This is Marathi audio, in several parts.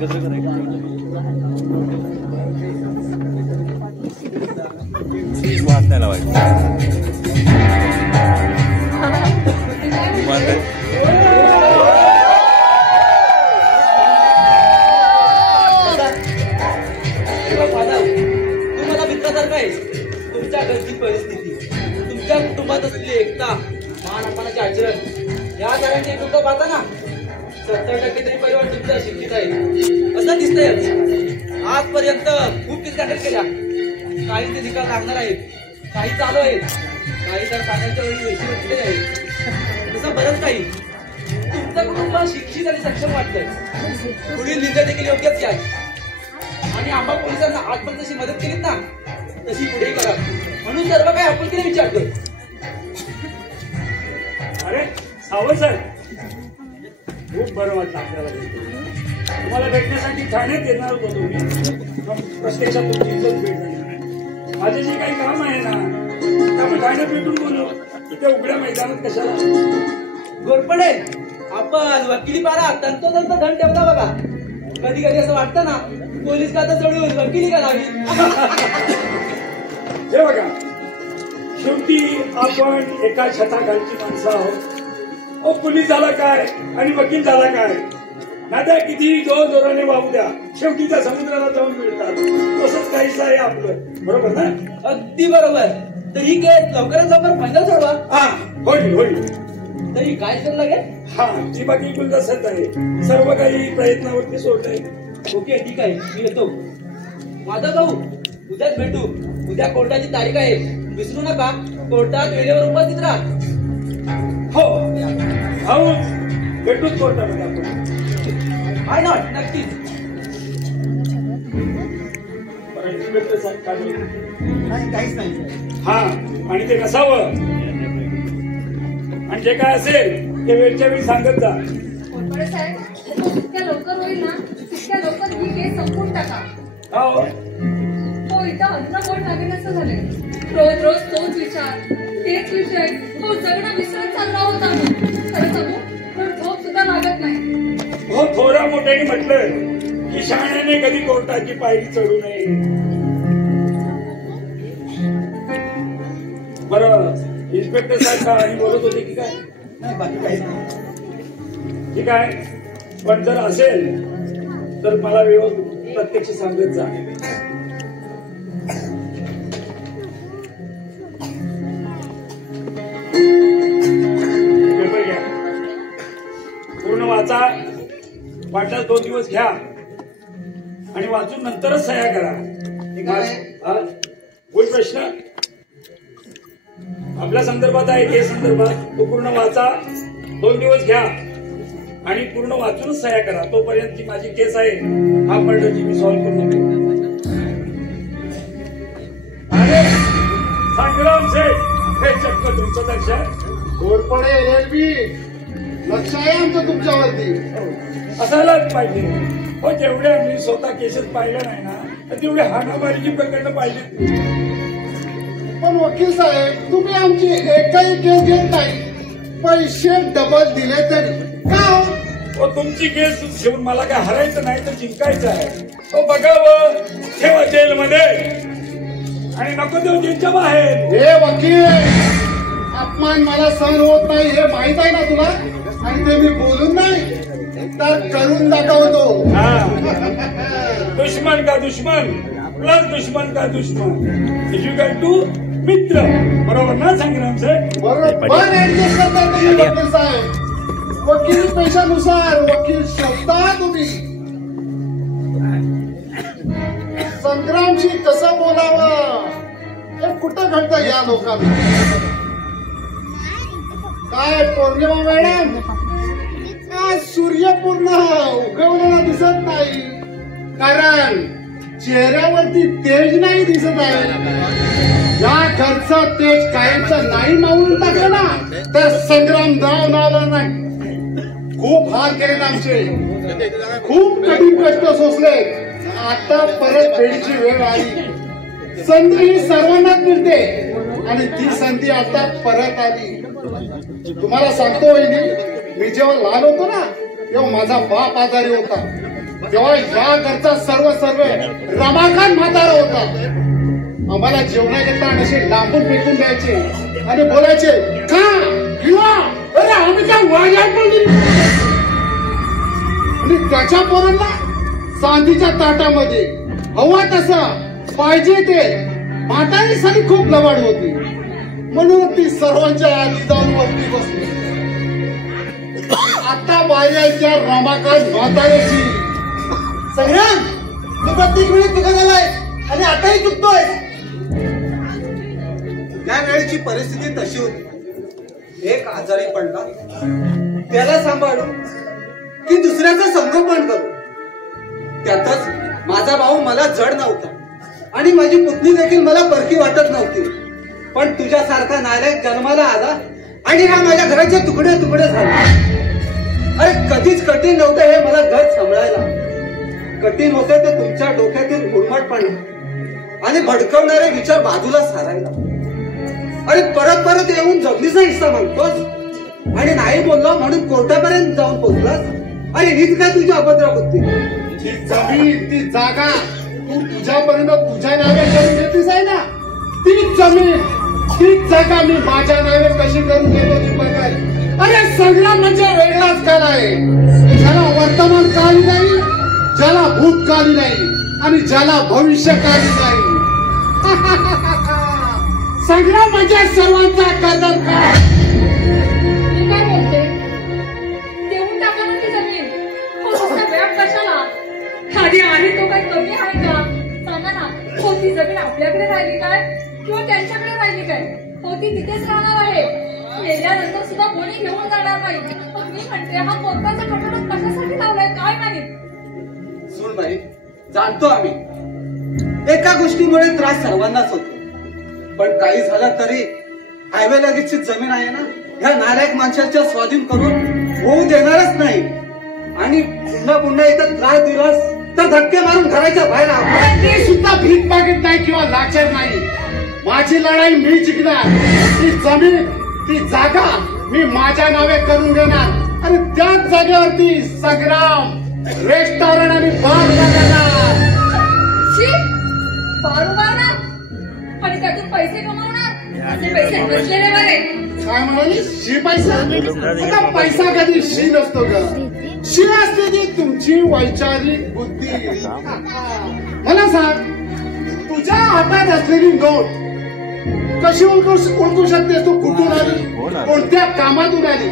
वाद नाही लावायचं. तुम्हाला मित्रासारखं आहे. तुमच्या घरची परिस्थिती, तुमच्या कुटुंबात असलेली एकता, मान अपमानाचे आचरण, या सगळ्यांची एकूणता पाहता ना 70% तरी परिवार तुमचा शिक्षित आहे असं दिसतंय. आजपर्यंत खूप किती घटना केल्या. काही ते निकाल लागणार आहेत, काही चालू आहेत, काही तर सांगण्याच्या वेळी वेशी उठले आहेत. तसं बरंच काही. तुमचं कुटुंब शिक्षित आणि सक्षम वाटतंय. पुढील निर्णय देखील योग्यच आहे. आणि आम्हा पोलिसांना आजपर्यंत जशी मदत केलीत ना तशी पुढेही करा म्हणून सर्व काही आपण तिने विचारतो. अरे सावंत साहेब, खूप बरं वाटलं आपल्याला. तुम्हाला भेटण्यासाठी ठाण्यात येणार होतो तुम्ही, प्रत्यक्षात तुमची इज्जत भेट झाली. माझे जे काही काम आहे ना आम्ही ठाण्यात भेटून बोलू. इथे उघड्या मैदानात कशाला. घोरपडे आपण वकिली पारा तंतोतंत धन ठेवला बघा. कधी कधी असं वाटतं ना पोलीस खाता सोडून वकिली करावी. हे बघा, शेवटी आपण एका छताखालची माणसं आहोत. पोलीस झाला काय आणि वकील झाला काय, नात्या किती जोर जोराने वाहू द्या, शेवटी त्या समुद्राला जाऊन मिळतात. तसंच काहीच आहे आपलं, बरोबर ना? अगदी बरोबर. तर ही केस लवकरात लवकर फायनल सोडवा. हा, होईल होईल. तरी काय करू लागेल? हा, ती बाकी गुलदस्त्यात आहे. सर्व काही प्रयत्नावरती सोडलंय. ओके, ठीक आहे, मी येतो. माझा भाऊ, उद्याच भेटू. उद्या कोर्टाची तारीख आहे, विसरू नका. कोर्टात वेळेवर उपस्थित राहा. हो भाऊ, भेटूच कोर्टामध्ये आपण. वाय नॉट, नक्कीच. इन्स्पेक्टर साहेब काय बोलतो? काहीच नाही. हा, आणि ते नसावं. आणि जे काय असेल ते वेळच्या वेळी सांगत जा. घोरपडे साहेब, जितक्या लवकर होईल ना तितक्या लवकर ही केस संपवून टाका. हो, इथं अन्न पोट लागेनासं झालंय. रोज रोज तोच विचार, तेच विषय, तो जगणं विसरत चालला होता. खरं सांगू तर झोप सुद्धा लागत नाही. हो, थोड्या मोठ्याने म्हटलं की शहाण्याने कधी कोर्टाची पायरी चढू नये. बरं, इन्स्पेक्टर साहेब का आणि बोलत होते की काय? नाही, बाकी काहीच नाही. ठीक आहे, पण जर असेल तर मला व्यवस्थित प्रत्यक्ष सांगत जा. पेपर घ्या, पूर्ण वाचा. वाटल्यास 2 दिवस घ्या आणि वाचून नंतरच सह्या करा. कोण प्रश्न आपल्या संदर्भात आहे, केस संदर्भात. तो पूर्ण वाचा, 2 दिवस घ्या आणि पूर्ण वाचूनच सह्या करा. तोपर्यंत जी माझी केस आहे हा मर्डरची मी सॉल्व्ह करून देतो. अरे संग्राम शेठ, हे चक्क तुमचं लक्षात. घोरपडे LLB लक्ष आहे आमचं तुमच्यावरती. असायलाच पाहिजे. हो, जेवढ्या मी स्वतः केसेस पाहिल्या नाही ना तर तेवढे हाणामारीची प्रकरणं पाहिजे. पण वकील साहेब, तुम्ही आमची एकही केस घेत नाही, पैसे डबल दिले तरी का? हो, तुमची केस घेऊन मला काय हरायचं नाही तर जिंकायचं आहे. हो, बघावं, ठेवा जेलमध्ये आणि नको देऊ जेलच्या बाहेर. हे वकील, अपमान मला सहन होत नाही हे माहित आहे ना तुला. आणि ते मी बोलून नाही तर करून दाखवतो. दुश्मन का दुश्मन प्लस दुश्मन का दुश्मन इक्वल टू मित्र. बरोबर ना संग्राम साहेब? बरोबर ऍडजस्ट करता तुम्ही वकील साहेब. वकील पेशानुसार वकील शोधता तुम्ही. संग्रामशी कसं बोलावं हे कुठं घडतं या लोकांना. काय पौर्णिमा मॅडम, काय सूर्य पूर्ण उगवलेला दिसत नाही, कारण चेहऱ्यावरती तेज नाही दिसत आहे. या घरचा तेज कायमचा नाही मावून टाकलं ना तर संग्राम जाऊन आला नाही. खूप हाल केलेत आमचे, खूप कठीण कष्ट सोसले. आता परत फेडीची वेळ आली. संधी ही सर्वांनाच मिळते आणि ती संधी आता परत आली. तुम्हाला सांगतो वहिनी, मी जेव्हा लहान होतो ना तेव्हा माझा बाप आजारी होता. तेव्हा या घरचा सर्व रमाकांत म्हातारा होता. आम्हाला जेवणाचे ताण असे लांबून फेकून द्यायचे आणि बोलायचे का किंवा अरे आम्ही काय वाजात पडली. आणि त्याच्या पोरांना चांदीच्या ताटामध्ये हवा तसा पाहिजे ते म्हातारी सारी खूप लवाड होती म्हणून ती सर्वांच्या आधी जाऊन वरती बसली. आता बाहेरच्या रमाकांत म्हाताऱ्याची संग्राम, तू प्रत्येक वेळी चुका झालाय आणि आताही चुकतोय. त्या वेळेची परिस्थिती तशी होती. एक आजारी पडला, त्याला सांभाळून की दुसऱ्याचं संगोपन करू. त्यातच माझा भाऊ मला जड नव्हता आणि माझी पुतणी देखील मला परकी वाटत नव्हती. पण तुझ्यासारखा नालायक जन्माला आला आणि हा माझ्या घराचे तुकडे तुकडे झाले. अरे कधीच कठीण नव्हतं हे मला घर सांभाळायला. कठीण होते ते तुमच्या डोक्यातील उर्मटपणा आणि भडकवणारे विचार बाजूला सारायला. अरे परत परत येऊन जमिनीचा हिस्सा मागतोस आणि नाही बोललो म्हणून कोर्टापर्यंत जाऊन पोहोचलास. अरे हीच काय तुझी अभद्र बुद्धी. ती जमीन ती जागा तू तुझ्यापर्यंत तुझ्या नावे करून घेतलीस आहे ना. ती जमीन ती जागा मी माझ्या नावे कशी करून घेतो ती बघाय. अरे सगळा म्हणजे वेगळाच काळ आहे. ज्याला वर्तमान काळी नाही, ज्याला भूतकाळी नाही आणि ज्याला भविष्यकाळी नाही. सगळा म्हणजे सर्वांचा कर्दर काळ. मी काय बोलते, देऊन टाका ना ती जमीन. हो नुसता व्याप कशाला. आधी आहे तो काही कमी आहे का सांगा ना. हो ती जमीन आपल्याकडे राहिली काय किंवा त्यांच्याकडे राहिली काय. हो ती तिथेच राहणार आहे. गेल्यानंतर सुद्धा कोणी घेऊन जाणार नाही. पण मी म्हणते हा कोर्टाचा कठोर कशासाठी लावलाय काय माहित. सुन बाई, जाणतो आम्ही एका गोष्टीमुळे त्रास सर्वांनाच होतो. पण काही झालं तरी हायवे लगेचची जमीन आहे ना, ह्या नालायक माणसाच्या स्वाधीन करून होऊ देणारच नाही. आणि पुन्हा पुन्हा इथं त्रास दिलास तर धक्के मारून घराच्या बाहेर आहोत. ते सुद्धा भीक मागित नाही किंवा लाचार नाही. माझी लढाई मी जिंकणार. ती जमीन ती जागा मी माझ्या नावे करून घेणार आणि त्याच जागेवरती संग्राम रेस्टॉरंट आणि बार लागणार. बार उभारणार आणि त्यातून पैसे कमावणार. असे पैसे नसलेले बरे. काय म्हणाली शी पैसा. आता पैसा कधी शी नसतो ग. शी असते ती तुमची वैचारिक बुद्धी. मला सांग, तुझ्या हातात असलेली नोट कशी ओळखू शकतेस तू कुठून आली, कोणत्या कामातून आली,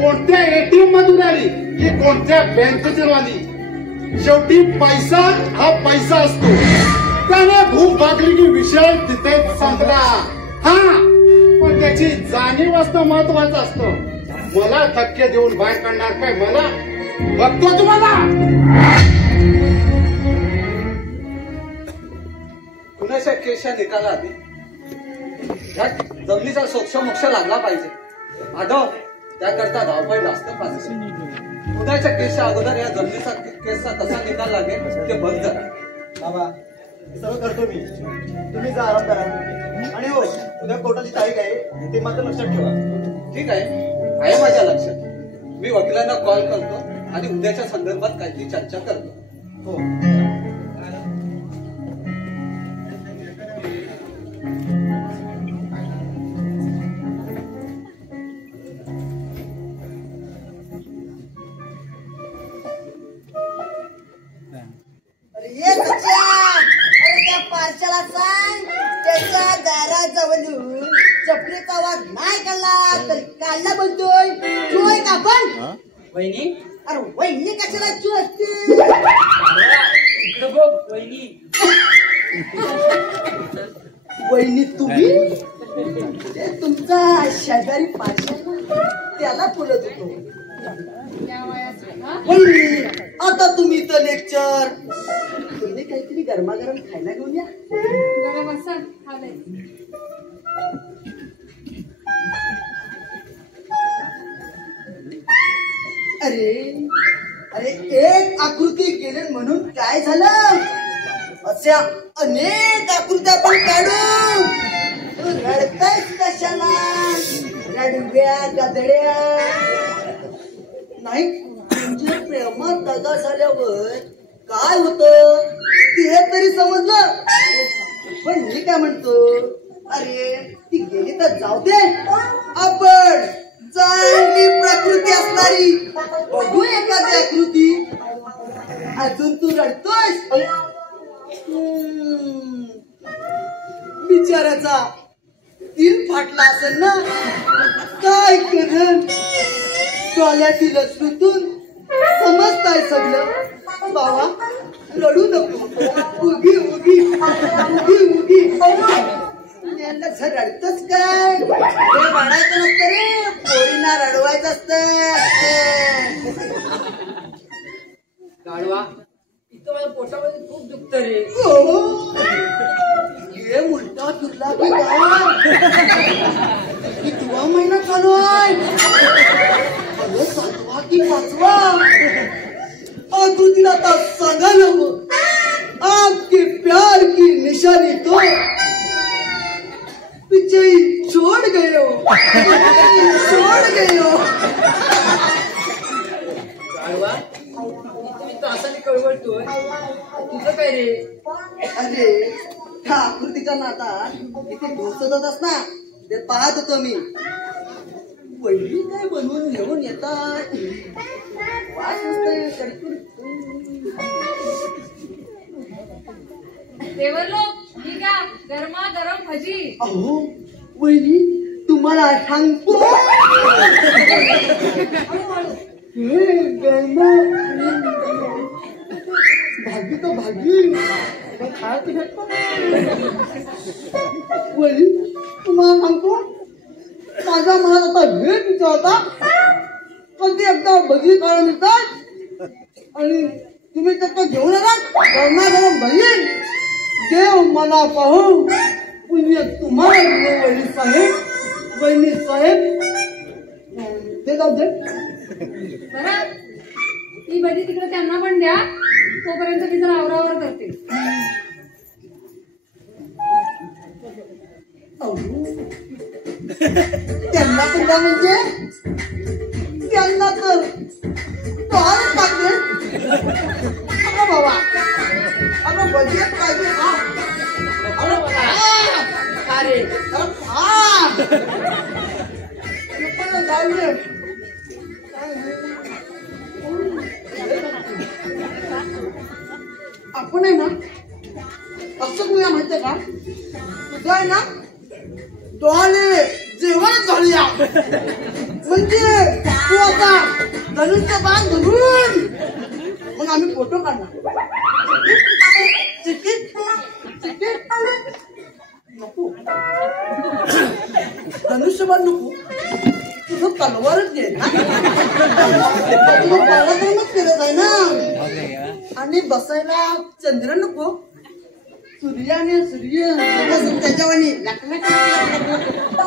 कोणत्या एटीएम मधून आली की कोणत्या बँकेतून आली. शेवटी पैसा हा पैसा असतो. त्याने भूक भागली की विषय तिथे संपला. हा पण त्याची जाणीव असणं महत्वाचं असतं. मला धक्के देऊन बाहेर काढणार काय मला बघतो तुम्हाला. कुणाच्या केशा निकाला आधी ह्या जमिनीचा सोक्षमोक्ष लागला पाहिजे. माधव, त्याकरता धावपळ जास्त पाहिजे. उद्याच्या केसच्या अगोदर या जमिनीचा केसचा कसा निकाल लागेल ते बघ जरा. बाबा सर्व करतो मी. तुम्ही जा आराम करा. आणि हो, उद्या कोर्टाची तारीख आहे ते मात्र लक्षात ठेवा. ठीक आहे माझ्या लक्षात. मी वकिलांना कॉल करतो आणि उद्याच्या संदर्भात काहीतरी चर्चा करतो. हो. ये बच्चा, अरे त्या पार्शाला सांग त्याच्या दाराजवळून चपलीचा आवाज नाही काढला तर काढला बोलतोय. चोय का पण वहिनी अरे वहिनी कशाला चू असते. इकडं बघ वहिनी. वहिनी तुम्ही तुमचा शेजारी पार्शा त्याला बोलत होतो. वहिनी आता तुम्ही तर लेक्चर. तुम्ही काहीतरी गरमागरम खायला घेऊन या. बरं बसा आलंय. अरे अरे एक आकृती केली म्हणून काय झालं. अशा अनेक आकृत्या पण काढू. रडतायच कशाला. रडव्या गदड्या नाही. म्हणजे प्रेमात दगा झाल्यावर काय होतं ते तरी समजलं. पण मी काय म्हणतो, अरे ती गेली तर जाऊ दे, आपण चांगली प्रकृती असणारी बघू एखादी आकृती. अजून तू रडतोयस. बिचाऱ्याचा दिल फाटला असेल ना, काय करण. डोळ्यातील अश्रूतून समजताय सगळं. बाबा रडू नको, उगी उगी उगी उगी. रडतच काय, ते रडायचं नसतं रे, पोरींना रडवायचं असतं. गाढवा, इथं माझ्या पोटामध्ये खूप दुखत रे. हे उलटा फिरला की कितवा महिना चालू आहे. अगं 7वा की 5वा. आकृतीला आता सांगायला हवं, आपके प्यार की निशानी तो पिछे छोड़ गए हो, छोड़ गए हो. गाढवा, तुम्ही त्रासाने कळवळतोय, तुझं काय रे? अरे त्या आकृतीच्या नातात किती ढोसत होतास ना, ते पाहत होतो मी. वहिनी काय बनवून घेऊन येतात. वास मस्त कडकडून. देवर लोक, ही घ्या गरमा गरम भजी. अहो वहिनी, तुम्हाला सांगतो, हे गरमा भाजी तो भाजी खायचं भेटतो. वहिनी तुम्हाला सांगतो, माझ्या मनात आता भेट विचारता कधी एकदा भजी खायला मिळतात आणि तुम्ही त्याचं घेऊन येतात गरमा गरम भजी. देव मला पाहू, पुण्य तुम्हाला दिलं वहिनी साहेब. वहिनी साहेब ते जाऊ दे. बरं, ती भजी तिकडे त्यांना पण द्या, तोपर्यंत मी जरा आवरावर करते. त्यांना तुला म्हणजे त्यांना तर तोहारच टाकले. अगं बाबा, अगं बजेट पाहिजे ना. अरे का रे? जाऊ. आपण आहे ना, असं तुला माहितीये का, तुझं आहे ना डोळे जेवण घालूया. म्हणजे तू आता धनुष्य बाण धरून मग आम्ही फोटो काढणार. चिकीट चिकीट नको, धनुष्यबाण नको, तुझं तलवारच घे. तुझं पराक्रमच केलं जाय ना. आणि बसायला चंद्र नको, सूर्याने सूर्य त्याच्यावानी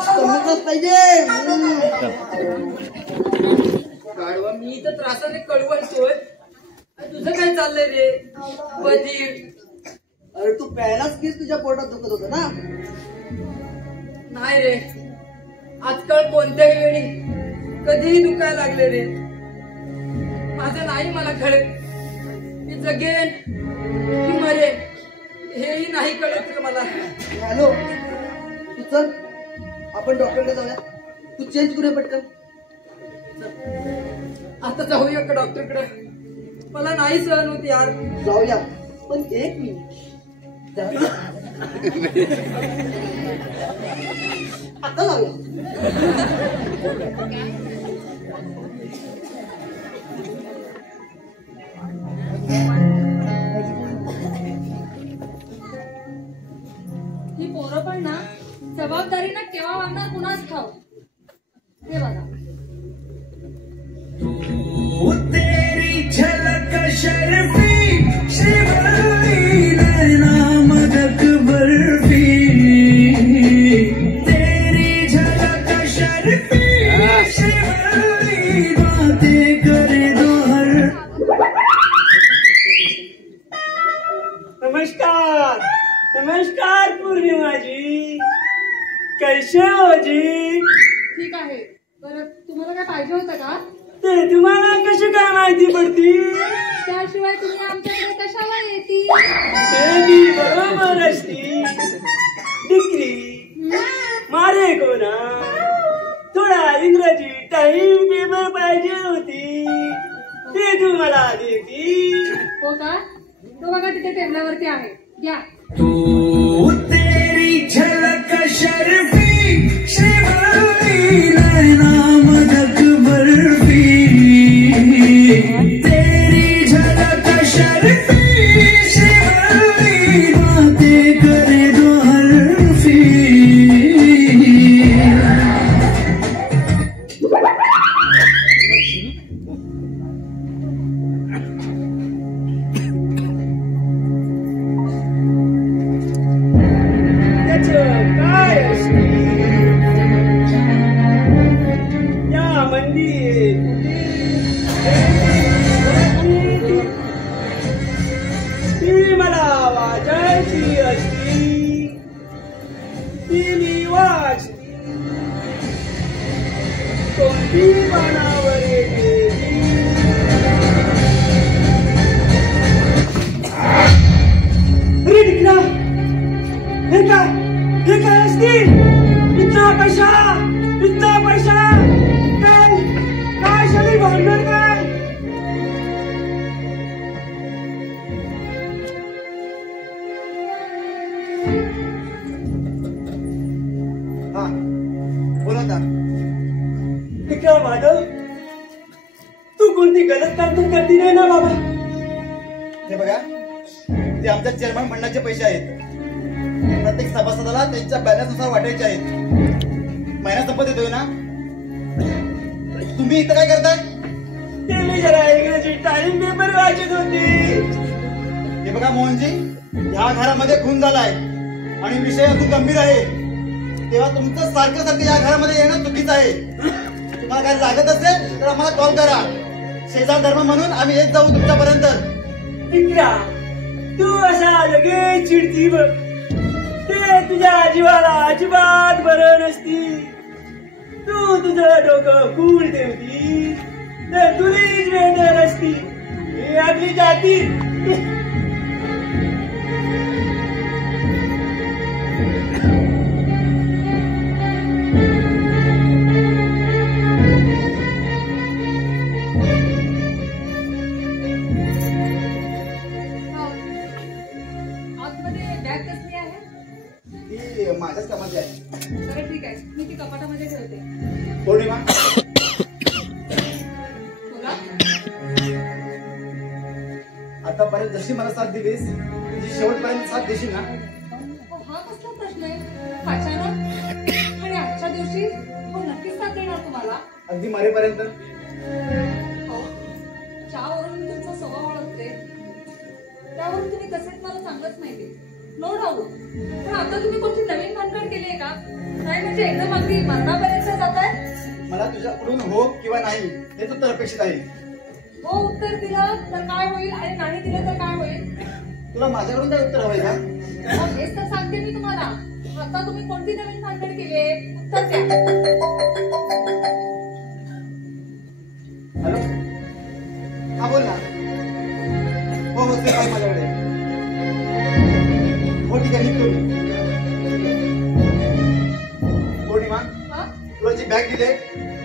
समजच पाहिजे. गाढवा, मी तर त्रासाने कळवळतोय, तुझं काय चाललंय रे? बधीर. अरे तू प्यायलाच की तुझ्या पोटात दुखत होतं ना. नाही रे, आजकाल कोणत्याही वेळी कधीही दुखायला लागले रे. माझं नाही मला कळेल, मी जगेन की मरेन हेही नाही कळत रे मला. हॅलो, तू चल आपण डॉक्टरकडे जाऊया. तू चेंज करूया पटकन. आता जाऊया का डॉक्टरकडे? मला नाही सहन होत यार. जाऊया, पण 1 मिनिट. आता जाऊया. ही पोरं पण ना जबाबदारीनं केव्हा वागणार कुणाच ठाऊक. हे बघा, तेरी झलक शर्फी श्रीवल्ली नैना मदक बर्फी. तेरी झलक शर्फी श्रीवल्ली बातें करे दोहर. नमस्कार नमस्कार पूर्णिमा जी, कैसे हो जी? ठीक आहे. बरं, तुम्हाला काय पाहिजे होतं का? ते तुम्हाला कशी काय माहिती पडती? त्याशिवाय तुम्ही आमच्याकडे कशाला येतील? तेरी बरोबर असती डिग्री मारे कोणा थोडा इंग्रजी टाइम टेबल पाहिजे होती ते तू मला देती. हो का? तो बघा तिथे टेबलावरती आहे, घ्या. तू तेरी झलक शर्फी श्रीवल्ली नैना मदक बर्फी तेरी झलक शर्फी श्रीवल्ली बातें करे दो हर्फी. काय असते या मंदिर ती मला वाचायची असती ती मी वाचती कोणती पानावर येते अरे निघला हे काय असते इतका पैसा काय सगळी भांडण काय. हा बोला आता. विक्रम माधव तू कोणती गलत काम तर करती नाही ना बाबा. हे बघा ते आमच्या चेअरमन फंडाचे पैसे आहेत. प्रत्येक सभासदाला त्यांच्या बॅलन्सनुसार वाटायचे आहेत. महिना संपत येतोय ना. तुम्ही इथं काय करताय? ते मी जरा इंग्रजी टाइम पेपर वाचत होती. हे बघा मोहनजी ह्या घरामध्ये खून झालाय आणि विषय अजून गंभीर आहे. तेव्हा तुमचं सारखं या घरामध्ये येणं चुकीचं आहे. तुम्हाला काय लागत असेल तर आम्हाला कॉल करा. शेजार धर्म म्हणून आम्ही येत जाऊ तुमच्यापर्यंत. विक्रा तू असा लगेच चिडती बघ ते तुझ्या जीवाला अजिबात बरं नसती. तू तुझं डोकं कूल ठेवती तर तुझीच वेळ असती. ही आपली जाती. आतमध्ये बॅग कसली आहे? ती माझ्याच कामाची आहे. बरं ठीक आहे, मी ती कपाटामध्ये ठेवते. पौर्णिमा बोला. आतापर्यंत जशी मला साथ दिलीस तुझी शेवटपर्यंत साथ देशील ना. हो, हा कसला प्रश्न आहे? अचानक आणि आजच्या दिवशी हो नक्कीच साथ देणार तुम्हाला. अगदी मरेपर्यंत. हो, ज्यावरून मी तुमचा स्वभाव ओळखते त्यावरून तुम्ही कसेच मला सांगत नाही. No doubt. पण आता तुम्ही कोणती नवीन भानगड केली आहे का? नाही म्हणजे एकदम अगदी मरणापर्यंत जात आहे. मला तुझ्याकडून हो किंवा नाही हेच उत्तर अपेक्षित आहे. हो उत्तर दिलं तर काय होईल आणि नाही दिलं तर काय होईल? तुला माझ्याकडून काय उत्तर हवंय का? मग हेच तर सांगते मी तुम्हाला. आता तुम्ही कोणती नवीन भानगड केली आहे उत्तर द्या. हॅलो हा बोल ना. हो हो ते काय माझ्याकडे. हो ठीक आहे निघतो मी. पौर्णिमा हा? तुला जी बॅग दिली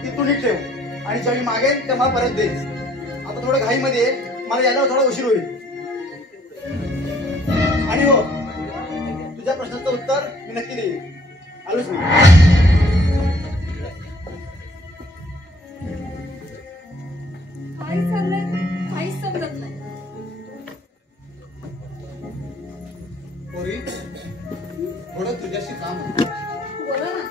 ती तू नीट ठेव आणि ज्यावेळी मागेल त्या मला परत दे. आता थोडं घाईमध्ये मला यायला थोडा उशीर होईल. आणि हो तुझ्या प्रश्नाचं उत्तर मी नक्की देईन. आलोच मी. काय चाललंय काहीच समजत नाही. पोरी थोडं तुझ्याशी काम आहे. बोला ना.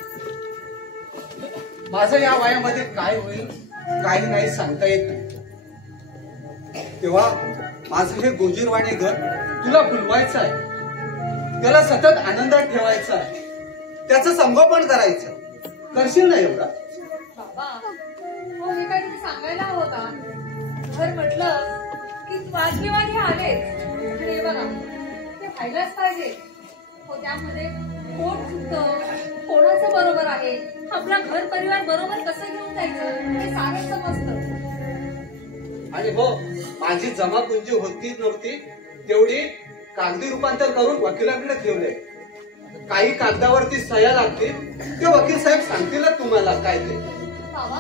माझं या वयामध्ये काय होईल काही नाही सांगता येत नाही. तेव्हा माझं हे गोजीरवाणे घर तुला फुलवायचं आहे. त्याला सतत आनंदात ठेवायचं आहे. त्याचं संगोपन करायचं. करशील ना एवढा? बाबा हो हे काय तुम्ही सांगायला हवं का? घर म्हटलं की वादविवाद हे आलेच. आणि हे बघा ते व्हायलाच पाहिजे. हो त्यामध्ये कोण चुकतं कोणाचं बरोबर आहे आपला घर परिवार बरोबर कसं घेऊन जायचं हे सारं समजतं. आणि हो, माझी जमापुंजी होती नव्हती तेवढी कागदी रूपांतर करून वकिलांकडे ठेवले. काही कागदावरती सह्या लागतील, ते वकील साहेब सांगतीलच तुम्हाला काय ते. बाबा,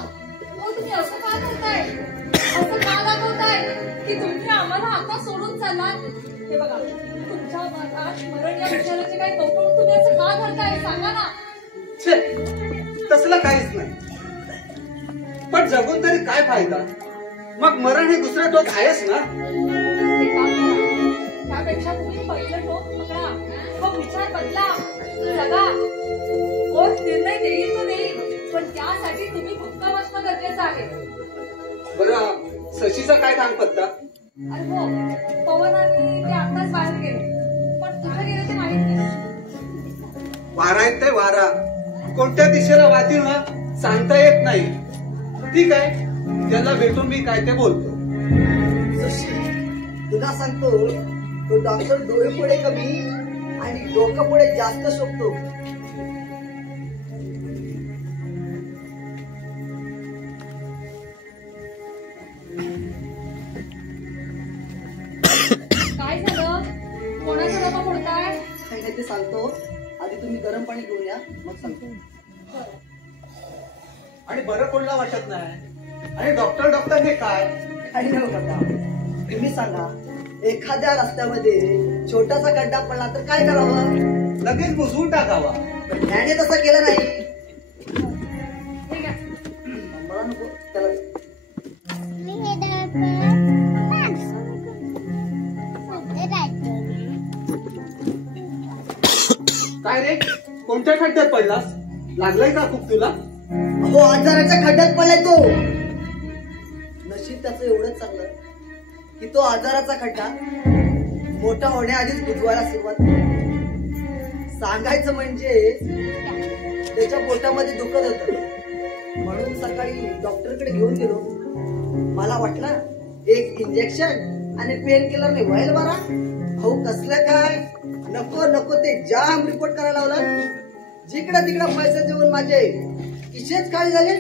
हो तुम्ही असं का करताय? असं का दाखवताय की तुम्ही आम्हाला आता सोडून चाललात? हे बघा, तुमच्या मनात मरण या विचाराचे काही कौतुक तुम्ही असं का करताय सांगा ना. छे, तसलं काहीच नाही. पण जगून तरी काय फायदा? मग मरण हे दुसरा टोक आहेच ना. ते काम करा. त्यापेक्षा तुम्ही पहिलं टोक पकडा, मग विचार बदला, जगा. कोण निर्णय देईल तो देईल, पण त्यासाठी तुम्ही भक्कम असणं गरजेचं आहे. बरं, शशीचा काय काम पत्ता? अरे हो, पवन आणि ते आत्ताच बाहेर गेले, पण कुठे गेले ते माहित नाही. वारा येत ते वारा, कोणत्या दिशेला वाहतील ना सांगता येत नाही. ठीक आहे, त्याला भेटून मी काय ते बोलतो. तुला सांगतो, तो डॉक्टर डोळे पुढे कमी आणि डोकं पुढे जास्त शोधतो. काय झालं? कोणाचा डबा फोडताय? काही नाही ते सांगतो. आधी तुम्ही गरम पाणी घेऊन या, मग सांगतो. आणि बरं कोणाला वाटत नाही. आणि डॉक्टर हे काय? काही नाही करता. तुम्ही सांगा, एखाद्या रस्त्यामध्ये छोटासा खड्डा पडला तर काय करावं? लगेच बुजवून टाकावा. पण त्याने तसं केलं नाही. ठीक आहे. मला नको त्याला. काय रे, कोणत्या खड्ड्यात पडलास? लागलाय का खूप तुला? अहो, आजाराच्या खड्ड्यात पडलाय तो. नशीब त्याचं एवढंच चांगलं की तो आजाराचा खड्डा मोठा होण्याआधीच बुजवायला सुरुवात केली. सांगायचं म्हणजे त्याच्या पोटामध्ये दुखत होतं, म्हणून सकाळी डॉक्टरकडे घेऊन गेलो. मला वाटलं एक इंजेक्शन आणि पेन किलर नाही व्हायला बरा. अहो, कसलं काय, नको नको ते जाम रिपोर्ट करायला लावलं. जिकडे तिकडे पैसे देऊन माझे किशेच खाली झाले.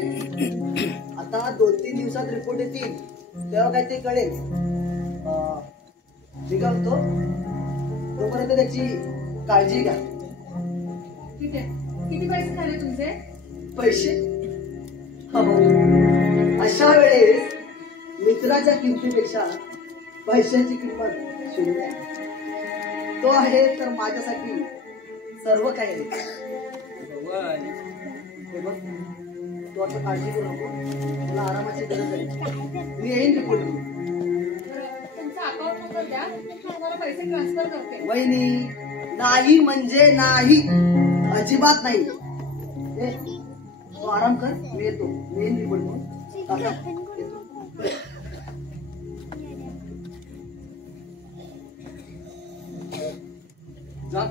आता 2-3 दिवसात रिपोर्ट येतील, तेव्हा काय ते कळेल. मी काय म्हणतो, तोपर्यंत त्याची काळजी घ्या. ठीक आहे. किती पैसे झाले तुमचे? पैसे? हो, अशा वेळेस मित्राच्या किमतीपेक्षा पैशाची किंमत शून्य आहे. तो आहे तर माझ्यासाठी सर्व काही आहे. हे बघ, तू आता काळजी करू नको. तुला आरामाची गरज आहे. मी येईन रिपोर्ट घेऊन. तुमचा अकाउंट नंबर द्या, तुम्हाला पैसे ट्रान्सफर करते. वहिनी, नाही म्हणजे नाही, अजिबात नाही. तू आराम कर, मी येतो. मी येईन रिपोर्ट घेऊन. जा,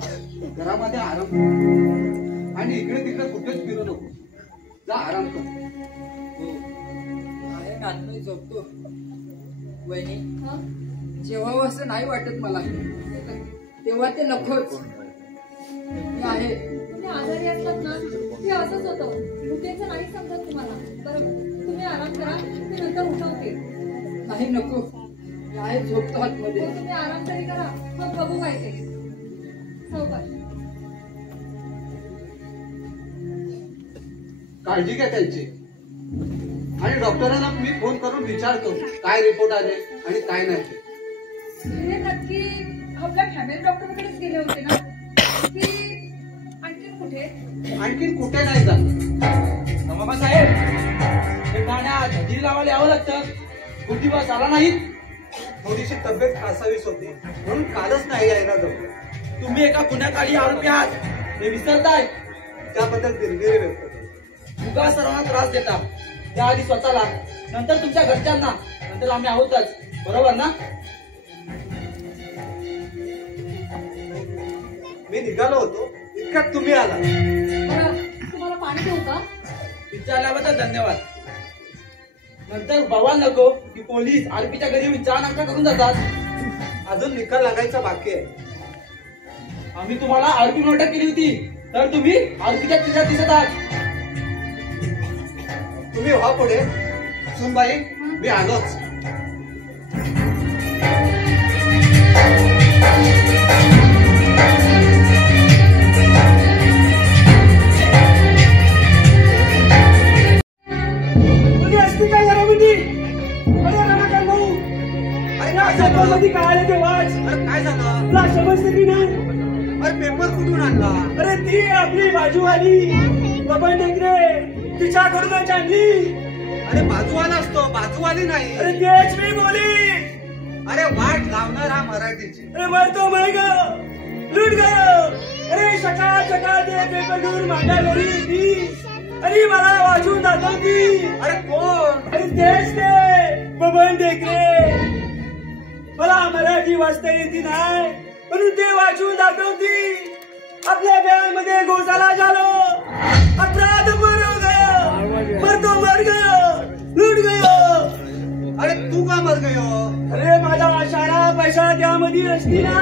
घरामध्ये आराम कर. आणि इकडे तिकडे कुठेच फिरू नको. जा, आराम कर. आहे ना, आतमध्ये झोपतो. वहिनी, हं? जेव्हा असं नाही वाटत मला, तेव्हा ते नकोच. मी आहे. तुम्ही आजारी असलात ना, ते असंच होतं. उठेचं नाही समजत तुम्हाला. बरं, तुम्ही आराम करा, मी नंतर उठवते. नाही, नको. मी आहे, झोपतो आतमध्ये. हो, तुम्ही आराम तरी करा, मग बघू काय ते. सावकाश. काळजी घ्या त्यांची. आणि डॉक्टरांना मी फोन करून विचारतो काय रिपोर्ट आले आणि काय नाही. हे नक्की आपल्या फॅमिली डॉक्टरकडेच गेले होते ना, की आणखी कुठे? आणखी कुठे नाही जात. बाबासाहेब, हे गाण्यात दिल लावायला यावं लागतं. खूप दिवस आला नाही. थोडीशी तब्येत कासावीस होती, म्हणून कालच नाही यायला जमलं. तुम्ही एका पुण्याकाळी आरोपी आहात, हे विसरताय. त्याबद्दल दिलगिरी व्यक्त करतो. उगा सर्वांना त्रास देता. त्याआधी स्वतःला, नंतर तुमच्या घरच्यांना, नंतर आम्ही आहोतच. बरोबर ना? मी निघालो होतो, इतक्यात तुम्ही आला. बरं, तुम्हाला पाणी देऊ का? विचारल्याबद्दल धन्यवाद. नंतर बवाल नको की पोलीस आरोपीच्या घरी विचार नाका करून जातात. अजून निकाल लागायचा बाकी आहे. आम्ही तुम्हाला आरोपी नोट केली होती, तर तुम्ही आरोपीच्या चित्रात दिसत आहात. तुम्ही व्हा पुढे. सुनबाई, मी आलोच. पेपरमध्ये काय आलं ते वाच. अरे काय झालं? तुला समजतं की नाही? अरे पेपर कुठून आणला? अरे ती आपली बाजूवाली बबन टेकरे तिच्याकडूनच आणली. अरे बाजूवाला असतो, बाजूवाली नाही. अरे तेच मी बोली. अरे वाट लावणार हा मराठीची. अरे मरतो मर गयो, लूट गयो. अरे सकाळ सकाळ ते पेपर घेऊन माझ्या घरी येते आणि मला वाचून दाखवती. अरे कोण? अरे तेच ते बबन टेकरे. मला मराठी वाचता येते नाही म्हणून ते वाचून दाखवती. आपल्या बँकमध्ये घोटाळा झालो, अपराध मरो गयो, मरतो मर गयो, लूट गयो. अरे तू का मर गयो? अरे माझा सारा पैसा त्यामध्ये असती ना,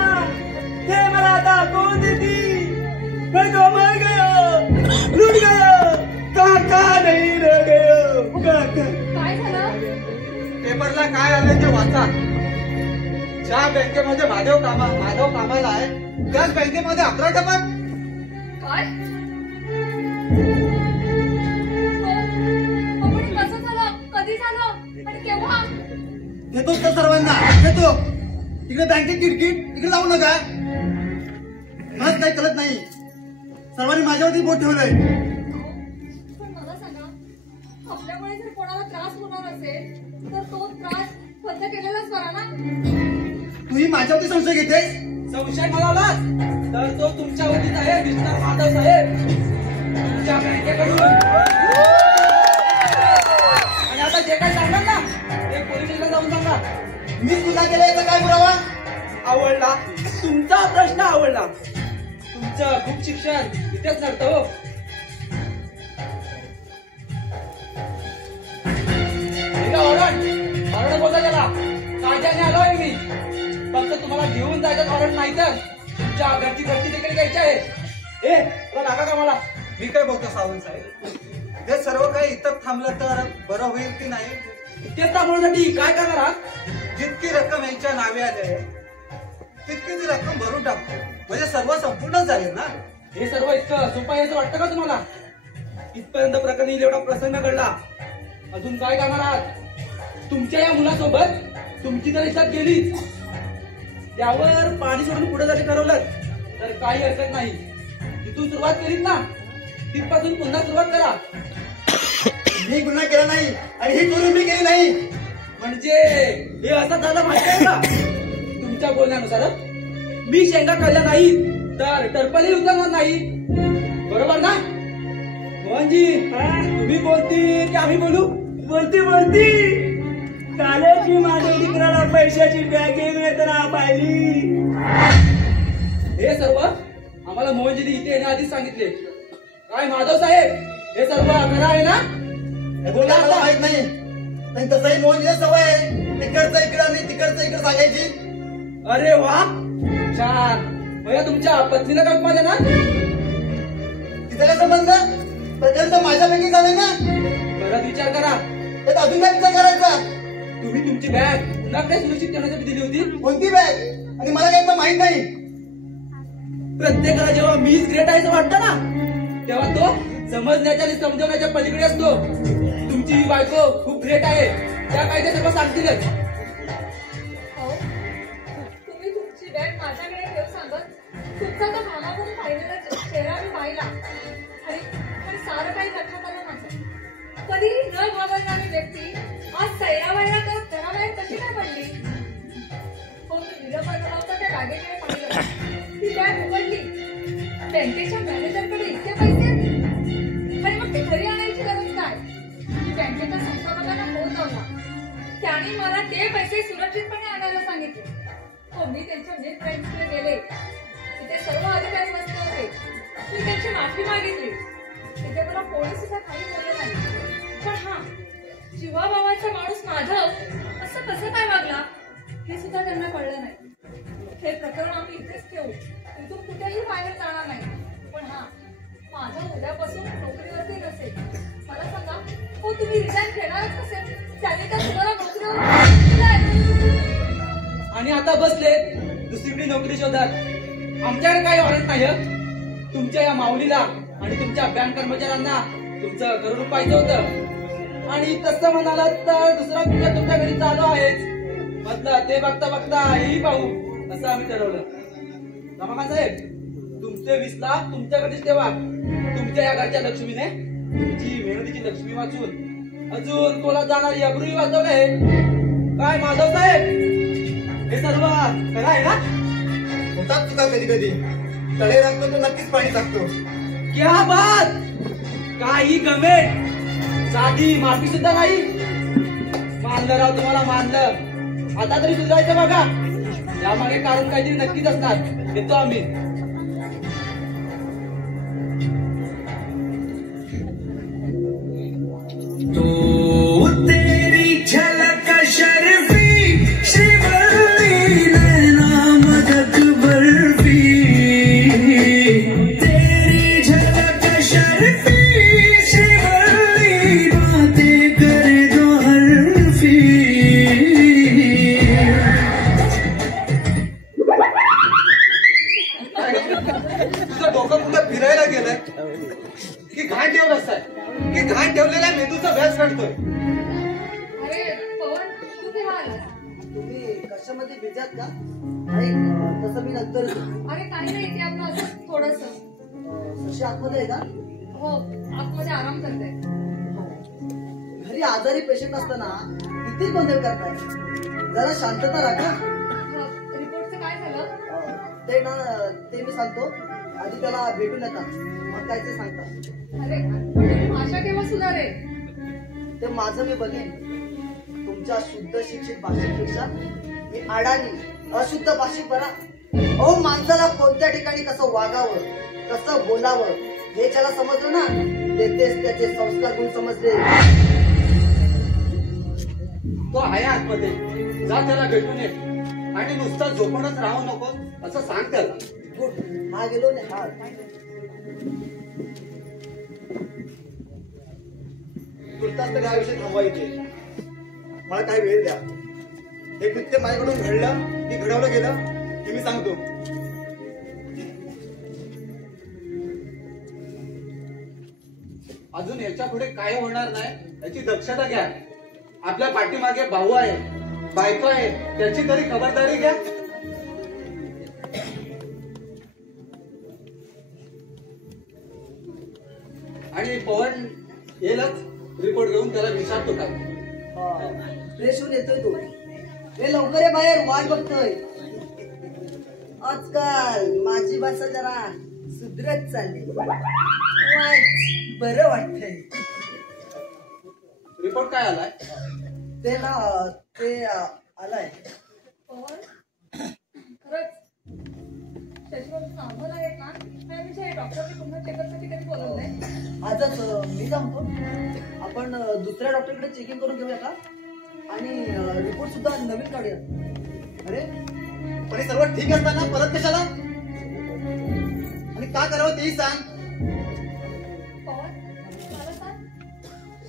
ते मला दाखवून देती. मरतो मर गयो, लूट गयो, काका नाही रह गयो, काका. काय झालं? पेपरला काय आलंय ते वाचा. ज्या बँकेमध्ये माधव कामाला आहे त्याच बँकेमध्ये अपराध पण. काय? पण कसं झालं? कधी झालं? आणि केव्हा? देतोच तर सर्वांना देतो. तिकडे बँकेत किटकिट तिकडे जाऊ नका. मलाच काही कळत नाही. सर्वांनी माझ्यावरती बोट ठेवलंय. पण मला सांगा, आपल्यामुळे जर कोणाला त्रास होणार असेल तर तो त्रास बंद केलेलाच बरा ना. तूही माझ्यावरती संशय घेतेस. संशय मला तर तो तुमच्यावरतीच आहे मिस्टर माधव साहेब, तुमच्या बँकेकडून. आणि आता जे काय सांगाल ना ते पोलीस स्टेशनला जाऊन सांगा. मी गुन्हा केला याचा काय पुरावा? आवडला तुमचा प्रश्न, आवडला. तुमचं खूप शिक्षण इथेच नव्हतं हो. ऑर्डर बोलता त्याला कायद्याने आलोय मी. फक्त तुम्हाला घेऊन जायचं ऑर्डर नाही तर तुमच्या घरची घरची देखील घ्यायची आहे. ए तुला लागा का मला? मी काय बोलतो सावंत साहेब, हे सर्व काही इथं थांबलं तर बरं होईल की नाही? तेच थांबवण्यासाठी काय करणार आहात? जितकी रक्कम यांच्या नावे आली आहे तितकी ती रक्कम भरून टाकतो, म्हणजे सर्व संपूर्ण झाले ना. हे सर्व इतकं सोपं आहे असं वाटतं का तुम्हाला? इथपर्यंत प्रकरणी एवढा प्रसंग घडला, अजून काय करणार आहात? तुमच्या या मुलासोबत तुमची जर इज्जत गेली, त्यावर पाणी सोडून पुढे जरी ठरवलं तर काही हरकत नाही. तिथून सुरुवात केलीत ना, तिथपासून पुन्हा सुरुवात करा. मी गुन्हा केला नाही आणि ही चोरी मी केली नाही. म्हणजे हे असं झालं माहिती आहे का? तुमच्या बोलण्यानुसार मी शेंगा खाल्ल्या नाही तर टरपली उतरणार नाही, बरोबर ना? मोहनजी तुम्ही बोलती की आम्ही बोलू? बोलती कालेची माझ्या लेकराला पैशाची बॅग येताना पाहिली. हे सर्व आम्हाला मोहनजीने इथे येण्याआधीच सांगितले. काय माधव साहेब, हे सर्व खरं आहे ना? हे बोलणं मला माहित नाही, पण तसंही मोहनला सवय आहे तिकडचं इकडं आणि तिकडचं इकडं सांगायची. अरे वा, छान. भैया तुमच्या पत्नीला का माझ्या ना? तिचा काय संबंध? प्रकरण माझ्यापैकी झालं ना. परत विचार करा. त्यात अजून काय विचार करायचा? तुम्ही तुमची बॅग पुन्हा सुनिश्चित करण्यासाठी दिली होती. कोणती बॅग? आणि मला काही पण माहित नाही. प्रत्येकाला जेव्हा मीच ग्रेट आहे असं वाटतं ना, तेव्हा तो समजण्याच्या आणि समजवण्याच्या पलीकडे असतो. तुमची ही बायको खूप ग्रेट आहे, त्या काय ते सर्व सांगतीलच. हो, तुम्ही तुमची बॅग माझ्याकडे ठेव सांगत तुमचा तो मामाकडून पाहिलेला चेहरा मी पाहिला आणि सारं काही लक्षात आलं माझं. कधीही न घाबरणारी व्यक्ती आज सैरावैरा करत घराबाहेर कशी काय पडली? हो, मी विलंबनावरचा त्या बॅगेकडे पाहिलं. ती बॅग उघडली, बँकेच्या मॅनेजरकडे इतके पैसे आणि मग ते घरी आणायची गरज काय? मी बँकेच्या संस्थापकांना फोन लावला, त्याने मला ते पैसे सुरक्षितपणे आणायला सांगितले. हो, मी त्यांच्या नेट बँकेकडे गेले, तिथे सर्व अधिकारी बसले होते. मी त्यांची माफी मागितली, तिथे मला कोणी सुद्धा काही बोलले नाही. पण हा जीवाभावाचा माणूस माधव असं कसं काय वागला हे सुद्धा त्यांना कळलं नाही. हे प्रकरण आम्ही इथेच ठेवू, इथून कुठेही बाहेर जाणार नाही. पण हा माझा उद्यापासून नोकरीवरती नसेल. मला सांगा, हो तुम्ही रिझाईन घेणारच असेल, त्याने तर तुम्हाला नोकरीवर. आणि आता बसले दुसरीकडे नोकरी शोधत. आमच्याकडे काही ऑर्डर नाही हं. तुमच्या या माऊलीला आणि तुमच्या बँक कर्मचाऱ्यांना तुमचं करून पाहिजे होतं. आणि तसं म्हणालात तर दुसरा तुमच्या घरी चालू आहे. म्हटलं ते बघता बघता हेही पाहू असं आम्ही ठरवलं. रमाकांत साहेब, तुमचे 20 लाख तुमच्याकडेच ठेवा. तुमच्या या घरच्या लक्ष्मीने तुमची मेहनतीची लक्ष्मी वाचून अजून कोणाला जाणारी अब्रूही वाचवले. काय माधव साहेब, हे सर्व खरं आहे ना? होतात चुका कधी कधी. तळे राखतो तो नक्कीच पाणी टाकतो. क्या बात! काही गमेट, साधी माफी सुद्धा नाही. मानलं राव तुम्हाला, मानलं. आता तरी सुधारायचं बघा. यामागे कारण काहीतरी नक्कीच असणार. येतो आम्ही. तो तेरी झलक शर्फी शिवली नैना मदद बर्फी. तेरी झलक शर्फी शिवली बातें करे दो हरफी. तुझं डोकं कुठं फिरायला गेलंय की घाण ठेवलं असताय की घाण ठेवलेल्या मेंदूचा व्यास काढतोय. अरे पवन, तू केव्हा आलास? तुम्ही कशामध्ये भिजात का? नाही तसं मी नंतर अरे काही नाही, ते आपलं असं थोडस. शशी आतमध्ये आहे का? हो, आतमध्ये आराम करते. घरी आजारी पेशंट असताना किती गोंधळ करताय? जरा शांतता राखा. रिपोर्टचं काय झालं? ते मी सांगतो. आधी त्याला भेटून येता, मग काय ते सांगता. अरे भाषा केव्हा सुधारेल? ते माझं मी बघेन. तुमच्या शुद्ध शिक्षित भाषेपेक्षा मी अडाणी अशुद्ध भाषिक बरा. अहो, माणसाला कोणत्या ठिकाणी कसं वागावं, कसं बोलावं हे त्याला समजलं ना, तेच त्याचे संस्कार गुण समजले. तो आहे आतमध्ये, जा त्याला भेटून ये. आणि नुसता झोपूनच राहू नको असं सांग त्याला. गुड. हा गेलो ना. हा तुर्तास तर हा विषय थांबवायचे. मला काही वेळ द्या. हे कृत्य माझ्याकडून घडलं की घडवलं गेलं हे मी सांगतो. अजून याच्या पुढे काय होणार नाही याची दक्षता घ्या. आपल्या पाठीमागे भाऊ आहे, बायको आहे, त्याची तरी खबरदारी घ्या. आणि पवन येईलच. रिपोर्ट घेऊन त्याला विचारतो काय. फ्रेश होऊन येतोय तो. हे लवकर आहे बाहेर, वाट बघतोय. आजकाल माझी भाषा जरा सुधरत चालली. बरं वाटतंय. रिपोर्ट काय आलाय? ते ना ते आलाय. पवन, खरंच शशीबाबू सांगून आहेत ना, त्याविषयी डॉक्टरने पुन्हा चेकअपसाठी कधी बोलवलंय? आजच मी सांगतो. आपण दुसऱ्या डॉक्टरकडे चेकिंग करून घेऊया का? आणि रिपोर्ट सुद्धा नवीन काढूया. अरे पण हे सर्व ठीक असताना परत कशाला? आणि का करावं तेही सांग. पवन, मला सांग,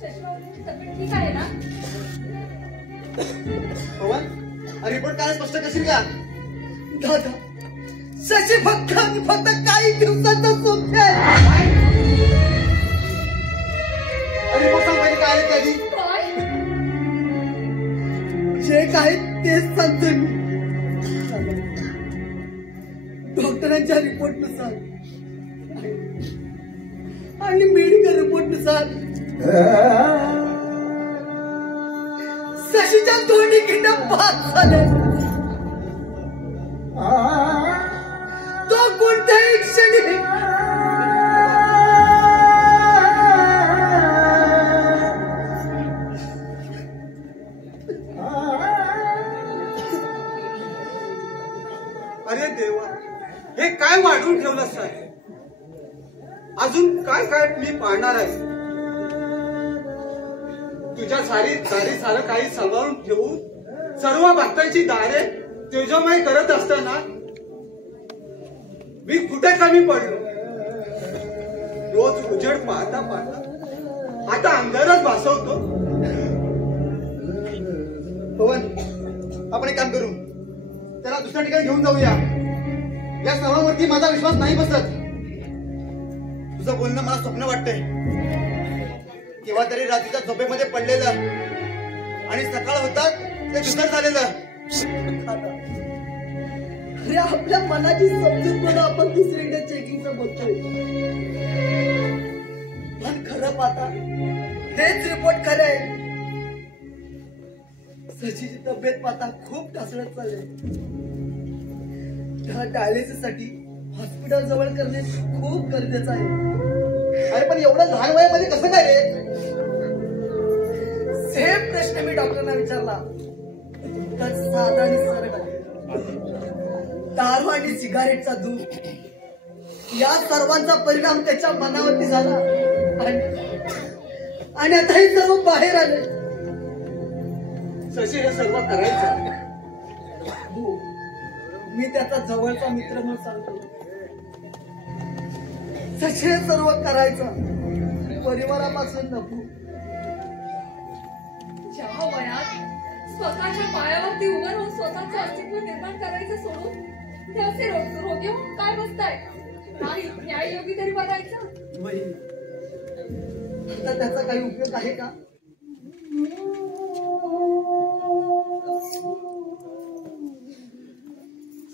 शशीबाबूंची तब्येत ठीक आहे ना? पवन, रिपोर्ट काय स्पष्ट करशील का? दादा, शशी फक्त आणि फक्त काही दिवसांचा सुख आहे. रिपोर्ट सांग पाहिजे काय आले ते आधी. काय? जे काय तेच सांगतोय मी. डॉक्टरांच्या रिपोर्टनुसार आणि मेडिकल रिपोर्टनुसार शशीच्या दोन्ही किडा बाद झाल्या. तो कोणत्याही क्षणी अरे देवा, हे काय वाढवून ठेवलं आहे? अजून काय काय मी पाहणार आहे? तुझ्या सारी सारं काही सांभाळून ठेवून सर्व भक्तांची दारे तेजोमय करत असताना मी कुठे कमी पडलो? रोज उजेड पाहता पाहता आता अंधारच भासवतो. पवन, आपण एक काम करू. त्याला दुसऱ्या ठिकाणी घेऊन जाऊया. या सर्वांवरती माझा विश्वास नाही बसत. तुझं बोलणं मला स्वप्न वाटतंय. केव्हा तरी रात्रीच्या झोपेमध्ये पडलेलं आणि सकाळ होतात ते दुसरं झालेलं. अरे आपल्या मनाची समजूत म्हणून आपण दुसरीकडे चेकिंगचं बोलतोय. पण खरं पाहता हेच रिपोर्ट खरे आहे. सचिची तब्येत पाहता खूप ढासळत चालले. त्या डायलिसिस साठी हॉस्पिटल जवळ करणे खूप गरजेचं आहे. अरे पण एवढं लहान वयामध्ये कसं काय रे? सेम प्रश्न मी डॉक्टरना विचारला. तर साधा आणि सरळ आहे. दारू आणि सिगारेटचा धूर या सर्वांचा परिणाम त्याच्या मनावरती झाला आणि आता हे सर्व बाहेर आले. शशी हे सर्व करायचं. हो, मी त्याचा जवळचा मित्र म्हणून सांगतो. शशी हे सर्व करायचं परिवारापासून नको. ज्या वयात स्वतःच्या पायावरती उभं राहून स्वतःचं अस्तित्व निर्माण करायचं सोडून ते असे रोगी होऊन काय बसताय? नाही, न्याययोगी तरी बघायचं. आता त्याचा काही उपयोग आहे का?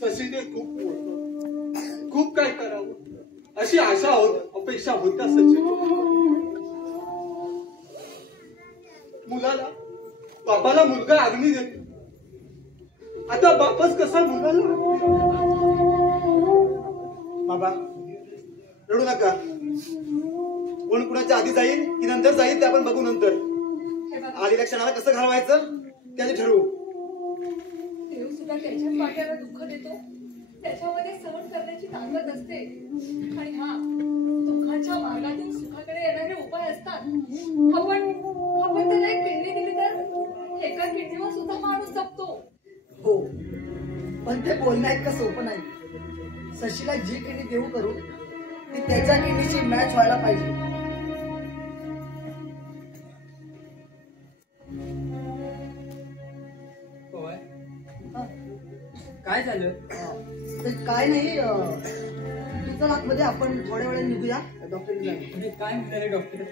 शशी ते खूप बोलतो, खूप काय करावं अशी आशा अपेक्षा होत्या सचिन. मुलाला बापाला मुलगा अग्नी देतो. आता बापच कसा मुलाला? बाबा रडू नका. कोण कुणाच्या आधी जाईल की नंतर जाईल ते आपण बघू नंतर. हे बघा, आलेल्या क्षणाला कसं घालवायचं त्याने ठरवू. देव सुद्धा त्याच्याच वाट्याला दुःख देतो. त्याच्यामध्ये सहन करण्याची ताकद असते. आणि हा दुःखाच्या मार्गातून सुखाकडे येणारे उपाय असतात. आपण त्याला एक किडनी दिली तर एका किडनीवर सुद्धा माणूस जगतो. हो, पण ते बोलणं इतकं सोपं नाही. शशीला जी किडनी देऊ करू ती त्याच्या किडनीची मॅच व्हायला पाहिजे. काय झालं? तर काय नाही, तुझं आतमध्ये आपण थोड्या वेळाने निघूया. डॉक्टर म्हणजे काय म्हणाले डॉक्टर?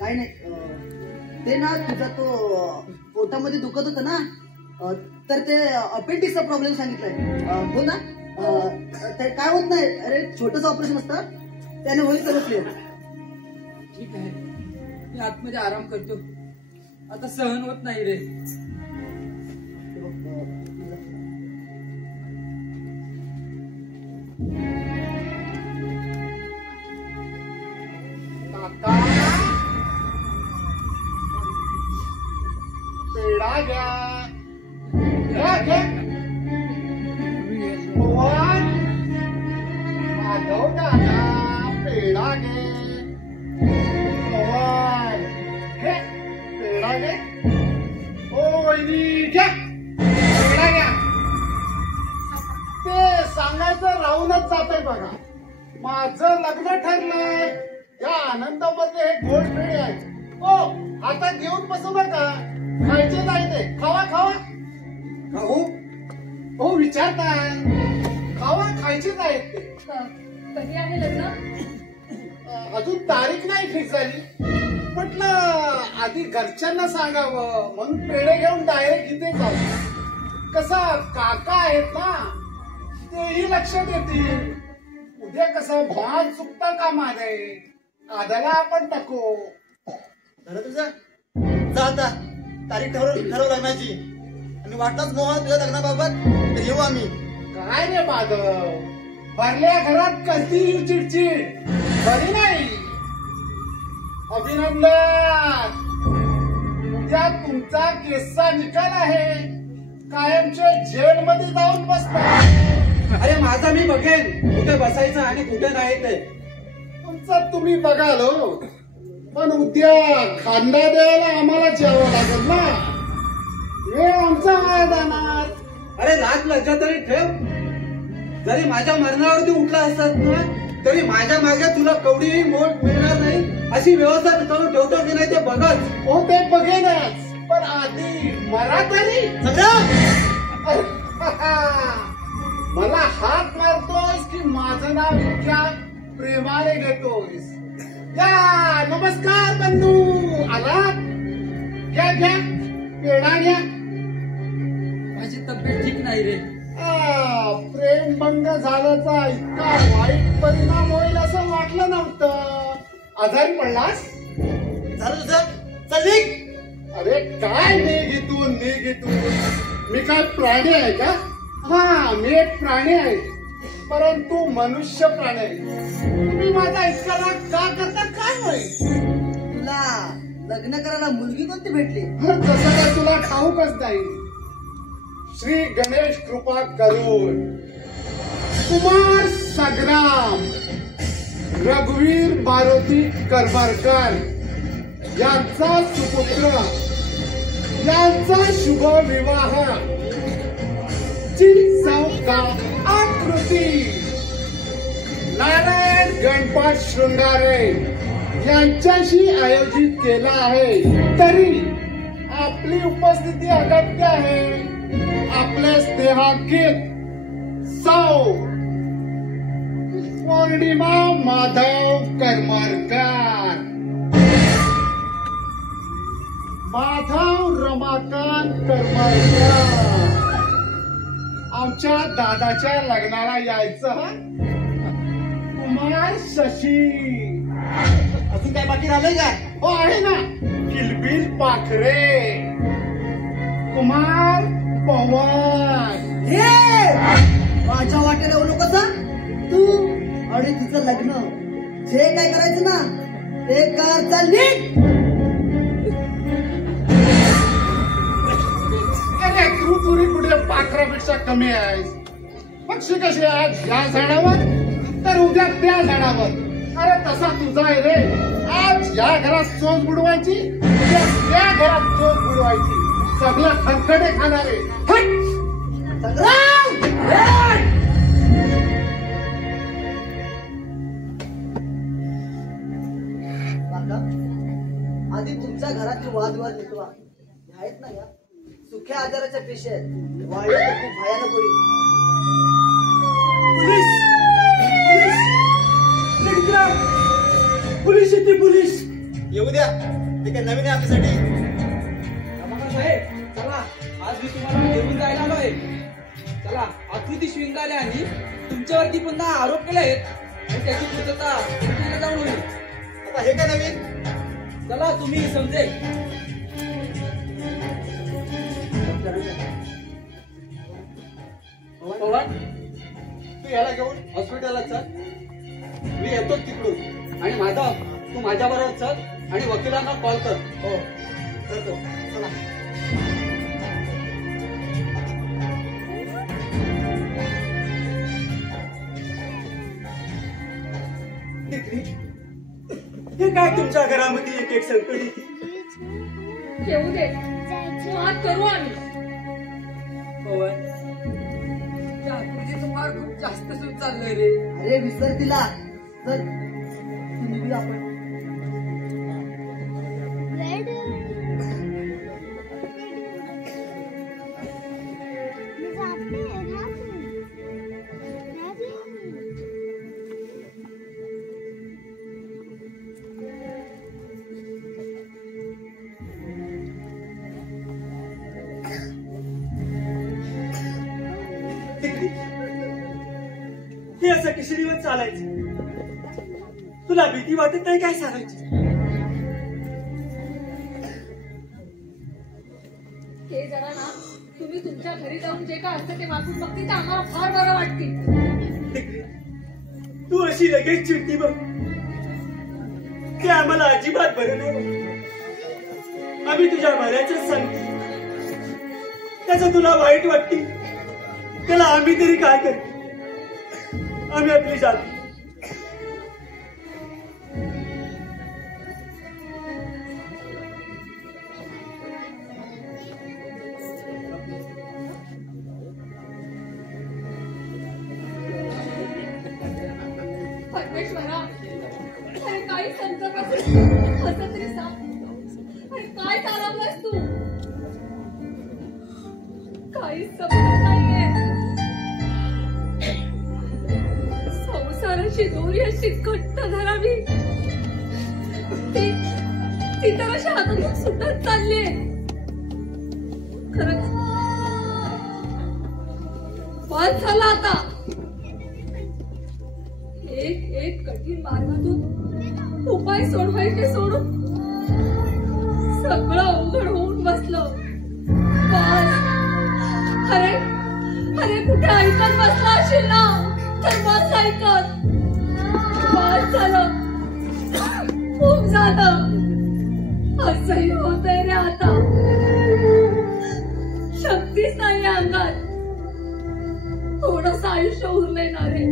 काय नाही, ते ना तुझा तो पोटामध्ये दुखत होतं ना, तर ते अपेंडिक्सचा प्रॉब्लेम सांगितलाय. हो ना? ते काय होत नाही. अरे छोटंच ऑपरेशन असतं, त्याने होईल सर्व क्लिअर. ठीक आहे, मी आतमध्ये आराम करतो. आता सहन होत नाही रे. पेढा घ्या. घ्या घ्या. भगवान माधव दादा पेढा घे. भगवान घे पेढा घे. ओ वहिनी घ्या पेढा घ्या. ते सांगायचं राहूनच जातंय बघा. माझं लग्न ठरलंय. या आनंदामध्ये हे गोड पेढे आहेत. ओ आता घेऊन बसू नका. खायचे नाही ते. खावा खावा. खाऊ हो विचारताय. खावा, खायचेच आहेत ते. कधी आहे लग्न? अजून तारीख नाही फिक्स झाली. म्हटलं आधी घरच्यांना सांगावं म्हणून पेढे घेऊन डायरेक्ट इथे जाऊ. कसा काका आहेत ना, तेही लक्ष देतील. उद्या कसं भाग चुकता कामा नये. आधाला आपण टाकू. झालं तुझं? जा आता. तारीख ठरव लग्नाची. आणि वाटलाच मोहन तुझ्या लग्नाबाबत तर येऊ आम्ही. काय रे माधव, भरल्या घरात कधी चिडचिड बरी नाही. अभिनंदन, उद्या तुमचा केसचा निकाल आहे. कायमचे जेलमध्ये जाऊन बसता. अरे माझा मी बघेन कुठे बसायचं आणि कुठे नाही ते. तुमचं तुम्ही बघाल हो. पण उद्या खांदा द्यायला आम्हालाच यावं लागेल ना. हे आमचा वाया जाणार. अरे लाज लज्जा तरी ठेव. जरी माझ्या मरणावरती उठला असतात ना तरी माझ्या मागे तुला कवडीही मोठ मिळणार नाही अशी व्यवस्था करून ठेवतो की नाही ते बघच. हो ते बघेनच, पण आधी मरा तरी. मला हात मारतोस की माझं नाव इतक्या प्रेमाने घेतोस? या नमस्कार बंधू. आला घ्या घ्या पेढा घ्या. माझी तब्येत ठीक नाही रे. प्रेम भंग झाल्याचा इतका वाईट परिणाम होईल असं वाटलं नव्हतं. आजारी पडलास? झालं तुझं? चल निघ. अरे काय निघितून मी काय प्राणी आहे का? हा, मी एक प्राणी आहे, परंतु मनुष्य प्राणी आहे. तुम्ही माझा इतका राग का करता काय माहित? तुला लग्न करायला मुलगी कोणती भेटली? तसं काय तुला ठाऊकच नाही. श्री गणेश कृपा करून कुमार संग्राम रघुवीर मारुती करमरकर यांचा सुपुत्र यांचा शुभ विवाह चौका आकृती नारायण गणपत शृंगारे यांच्याशी आयोजित केला आहे. तरी आपली उपस्थिती अगत्य आहे. आपले स्नेहांकित सौ पौर्णिमा माधव करमरकर, माधव रमाकांत करमरकर, आमच्या दादाच्या लग्नाला यायचं. कुमार शशी. अजून काय बाकी राहिलंय काय? हो आहे ना, किलबिल पाखरे, कुमार पवन. हे माझ्या वाटेला येऊ नकोस हं? तू आणि तुझं लग्न जे काय करायचं ना ते कर. चल निघ. अरे तू कुठे पाखरापेक्षा कमी आहेस? पक्षी कशी आज या झाडावर तर उद्या त्या झाडावर. अरे तसा तुझा आहे रे. आज या घरात चोच बुडवायची, उद्या त्या घरात चोच बुडवायची. सगळं खरखटे खाणारे. संग्राम आधी तुमच्या घराचे वादविवाद मिटवा. आहेत ना या सुख्या आजाराच्या पेशी आहेत. वाढले तर खूप भयानक होईल. पोलीस येते, पोलीस. येऊ द्या, ते काय नवीन आहे आपल्यासाठी. साहेब चला, आज मी तुम्हाला घेऊन जायला आलोय. चला, आकृती शिंगाले आणि तुमच्यावरती पुन्हा आरोप केले आहेत आणि त्याची पूर्तता कोर्टाला जाऊन होईल. आता हे काय नवीन? चला, तुम्ही समजेल. पवन, तू याला घेऊन हॉस्पिटलला चल. मी येतो तिकडून. आणि माधव, तू माझ्या बरोबर चल आणि वकिलांना कॉल कर. हो करतो. चला. हे काय तुमच्या घरामध्ये एक एक संकट येऊ दे, मात करू आम्ही. त्या आकृतीचं फार खूप जास्त सूट चाललंय रे. अरे विसर तिला. चल तू निघूया आपण. हे असं किशोरीवर चालायचं. तुला भीती वाटत नाही काय सांगायची? हे जरा ना, तुम्ही तुमच्या घरी जाऊन जे काय असतं ते वाचून बघते तर आम्हाला फार बरं वाटते. तू अशी लगेच चिडती बघ, ते आम्हाला अजिबात बरं नाही. आम्ही तुझ्या बऱ्याच सांगते. त्याचं तुला वाईट वाटते, त्याला आम्ही तरी काय करतो? आम्ही आपली जातो. परमेश्वरा, अरे काही संकट असं तरी सांग. अरे काय चालवलंस तू? काहीच समजत नाहीये. संसाराची दोरी अशी घट्ट धरावी, ती तर अशी हातातून सुटत चाललीये. बस झाला आता. एक एक कठीण मार्गातून उपाय सोडवायचे सोडून सगळं अवघड होऊन बसलं. बस. अरे अरे कुठे ऐकत बसला असेल ना तर बस ऐकत. बस झालं, खूप झालं. असंही होतंय रे आता. शक्तीच नाही अंगात. थोडस आयुष्य उरलंय ना रे.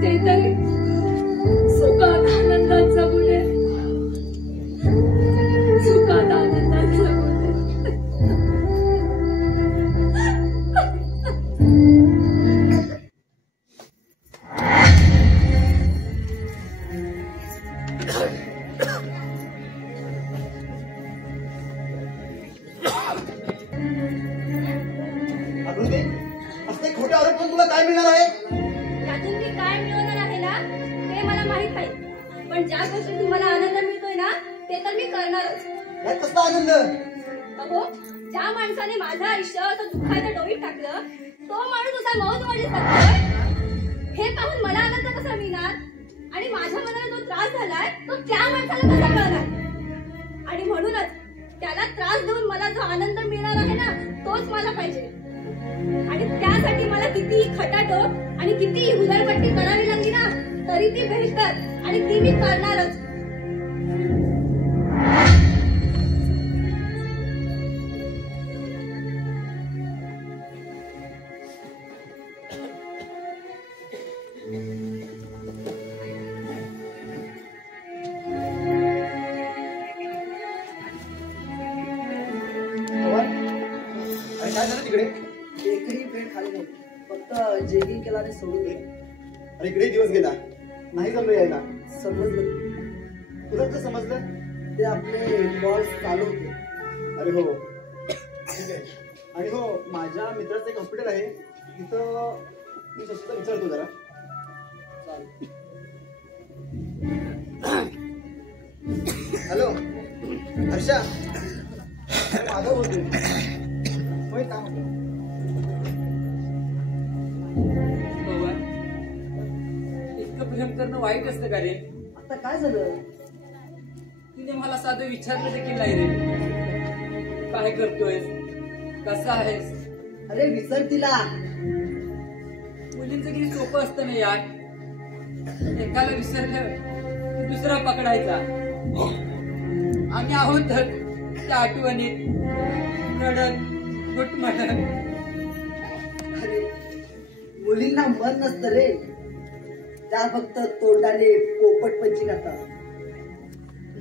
ते तरी सुखात आनंदात जगू दे. सुखात आनंदात जगू दे. असते खोटे आरोप करून तुला काय मिळणार आहे? त्यातून मी काय मिळवणार आहे ना ते मला माहित आहे. पण ज्या गोष्टी तुम्हाला आनंद मिळतोय ना ते तर मी करणारच. यात कसला आनंद? अहो, ज्या माणसाने माझं आयुष्य असं दुःखाच्या डोईत टाकलं तो माणूस असा मौजमजे जगतोय हे पाहून मला आनंद कसा मिळणार? आणि माझ्या मनाला जो त्रास झालाय तो त्या माणसाला कसा मिळणार? आणि म्हणूनच त्याला त्रास देऊन मला जो आनंद मिळणार आहे ना तोच मला पाहिजे. आणि त्यासाठी मला कितीही खटाटोप आणि कितीही उधळपट्टी करावी लागली ना तरी ती बेहतर आणि ती मी करणारच. अरे काय झालं तिकडे? एकही पेट खाली नाही, फक्त जेगिंग केला आणि सोडून दिलं. अरे इकडे दिवस गेला, नाही जमलं यायला. समजलं तुला कसं समजलं? ते आपले कॉल्स चालू होते. अरे हो, ठीक आहे. आणि हो, माझ्या मित्राचं एक हॉस्पिटल आहे तिथं मी शशीला विचारतो जरा. हॅलो हर्षा, माधव बोलतोय. होय, काम होतं. इतकं प्रेम करणं वाईट असतं का रे? आता काय झालं? तिने मला साधं विचारलं देखील नाही रे. काय करतोयस, कसा आहेस? अरे विसर तिला. मुलींचं किती सोपं असतं ना यार. एकाला विसरलं की दुसरा पकडायचा. आम्ही आहोत तर त्या आठवणीत रडत घुटमळत. अरे मुलींना मन नसतं रे, त्या फक्त तोंडाने पोपटपंची करतात.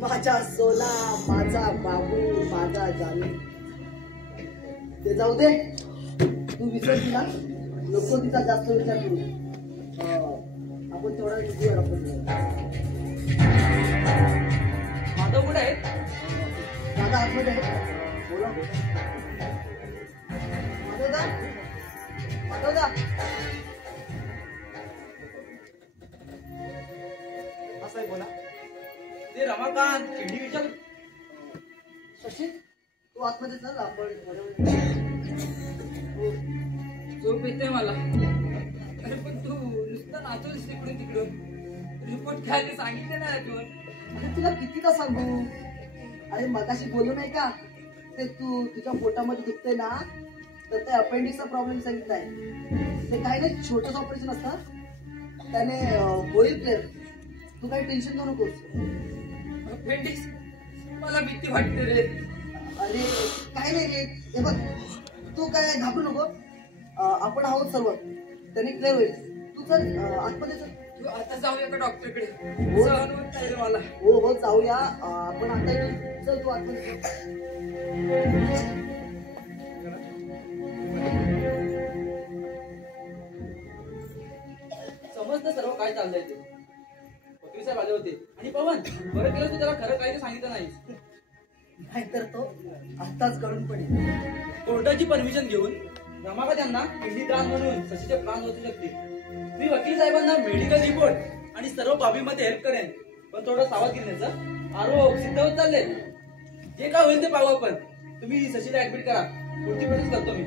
माझा सोला, माझा बाबू, माझा जानू. ते जाऊ दे, तू विसर तिला. नको तिचा जास्त विचार करू. आपण थोडा विचार आपण माधव कुठे आहेत? दादा आतमध्ये आहे. बोला माधवदा, माधवदा. असं आहे बोला. ते रमाकांत खिंडी विचार. शशी तू आतमध्ये चल. आपण झोप येते मला. अरे पण तू नुसतं नाचवलीस तिकडून तिकडून. रिपोर्ट घ्यायला सांगितले ना तू. अरे तुला कितीदा सांगू? अरे मगाशी बोलू नाही का ते तू तुझ्या पोटामध्ये दुखतंय ना तर ते अपेंडिक्सचा प्रॉब्लेम सांगितलाय. ते काही नाही, छोटंच ऑपरेशन असतं, त्याने होईल क्लिअर. तू काही टेन्शन घेऊ नकोस. अपेंडिक्स? मला भीती वाटते रे. अरे काही नाही रे. हे बघ, तू काय घाबरू नको. आपण आहोत सर्व, त्याने क्लिअर होईल. तू चल आतमध्ये चल. तू आता जाऊया का डॉक्टरकडे? हो. सहन होत नाही रे मला. हो हो जाऊया. आपण आता येऊ. चल तू आतमध्ये चल. समजलं सर्व काय चाललंय ते. वकील साहेब आले होते. आणि पवन, बरं केलं तू त्याला खरं काही सांगितलं नाही. नाहीतर तो आत्ताच गळून पडेल. कोर्टाची परमिशन घेऊन रमाकांत यांना किडनी दान म्हणून शशीचे प्राण वाचू शकते. मी वकील साहेबांना मेडिकल रिपोर्ट आणि सर्व बाबीमध्ये हेल्प करेन. पण थोडं सावधगिरीचं आरोप सिद्ध होत चालले. जे काय होईल ते पाहू आपण. तुम्ही शशीला ऍडमिट करा. पुढची प्रोसेस करतो मी.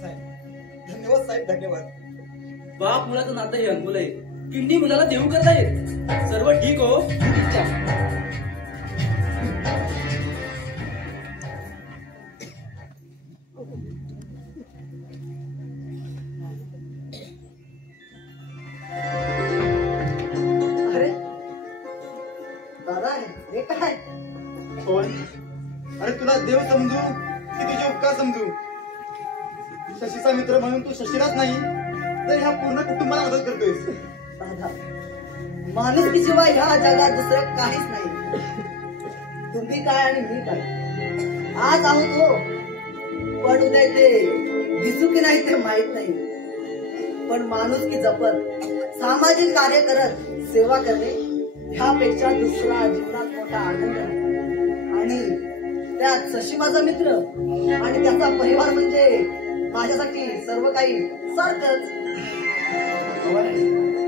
साहेब धन्यवाद साहेब, धन्यवाद. बाप मुलाचं नातं हे अनमोल आहे. किडनी मुलाला देऊ करता येत. सर्व ठीक हो. अरे दादा, हे काय? पवन, अरे तुला देव समजू की तुझे उपकार समजू? शशीचा मित्र म्हणून तू शशीलाच नाही तर ह्या पूर्ण कुटुंबाला मदत करतोयस. दादा, माणुसकीशिवाय ह्या जगात दुसरं काहीच नाही. तुम्ही काय आणि मी काय आज आहोत हो, पण उद्या ते दिसू की नाही ते माहित नाही. पण माणुसकी जपत, सामाजिक कार्य करत सेवा करणे ह्यापेक्षा दुसरा जीवनात मोठा आनंद नाही. आणि त्यात शशी माझा मित्र आणि त्याचा परिवार म्हणजे माझ्यासाठी सर्व काही सारखंच.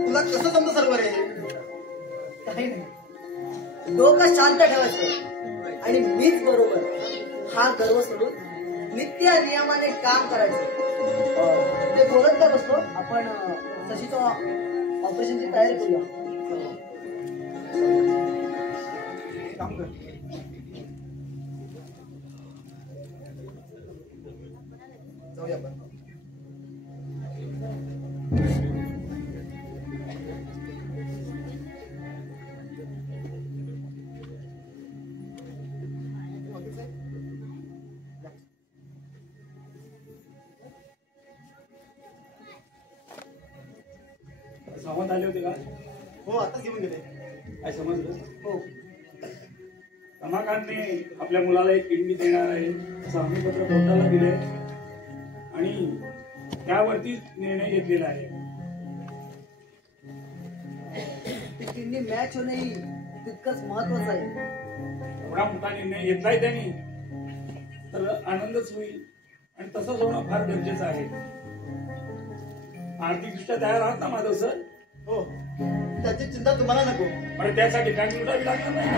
तुला कसं समजा सर्व रे? काही नाही, डोकं शांत ठेवायचं आणि मीच बरोबर हा गर्व सोडून नित्य नियमाने काम करायचं. ते बोलत काय बसतो, आपण शशीचं ऑपरेशनची तयारी करूया. काम कर. जाऊया आपण. सावंत आले होते का? हो, आताच घेऊन गेले. काय समजलं? हो, रमाकांतने आपल्या मुलाला एक किडनी देणार आहे असं हमीपत्र कोर्टाला दिले आणि त्यावरती निर्णय घेतलेला आहे. ती किडनी मॅच होणेही तितकंच महत्वाचं आहे. एवढा मोठा निर्णय घेतलाय त्यांनी तर आनंदच होईल आणि तसंच होणं फार गरजेचं आहे. आर्थिकदृष्ट्या तयार आहात ना माधव सर? हो, त्याची चिंता तुम्हाला नको. पण त्यासाठी बँक लुटावी लागणार नाही.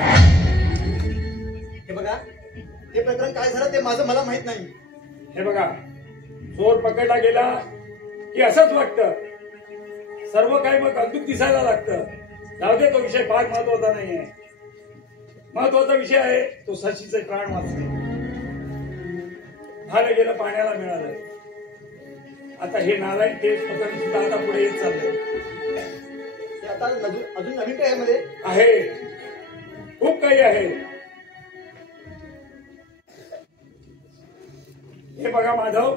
हे बघा, हे प्रकरण काय झालं ते मला माहित नाही. हे बघा, चोर पकडला गेला की असंच वाटतं, सर्व काही मग अद्भुत दिसायला लागतं. जाऊ दे, तो विषय फार महत्वाचा नाहीये. महत्वाचा विषय आहे तो शशीचे प्राण वाचले. झालं गेलं, पाण्याला मिळालं. आता हे नारायण तेज प्रकरण सुद्धा आता पुढे येत चाललंय. ते आता अजून नवीन काय यामध्ये आहे, खूप काही आहे. हे बघा माधव,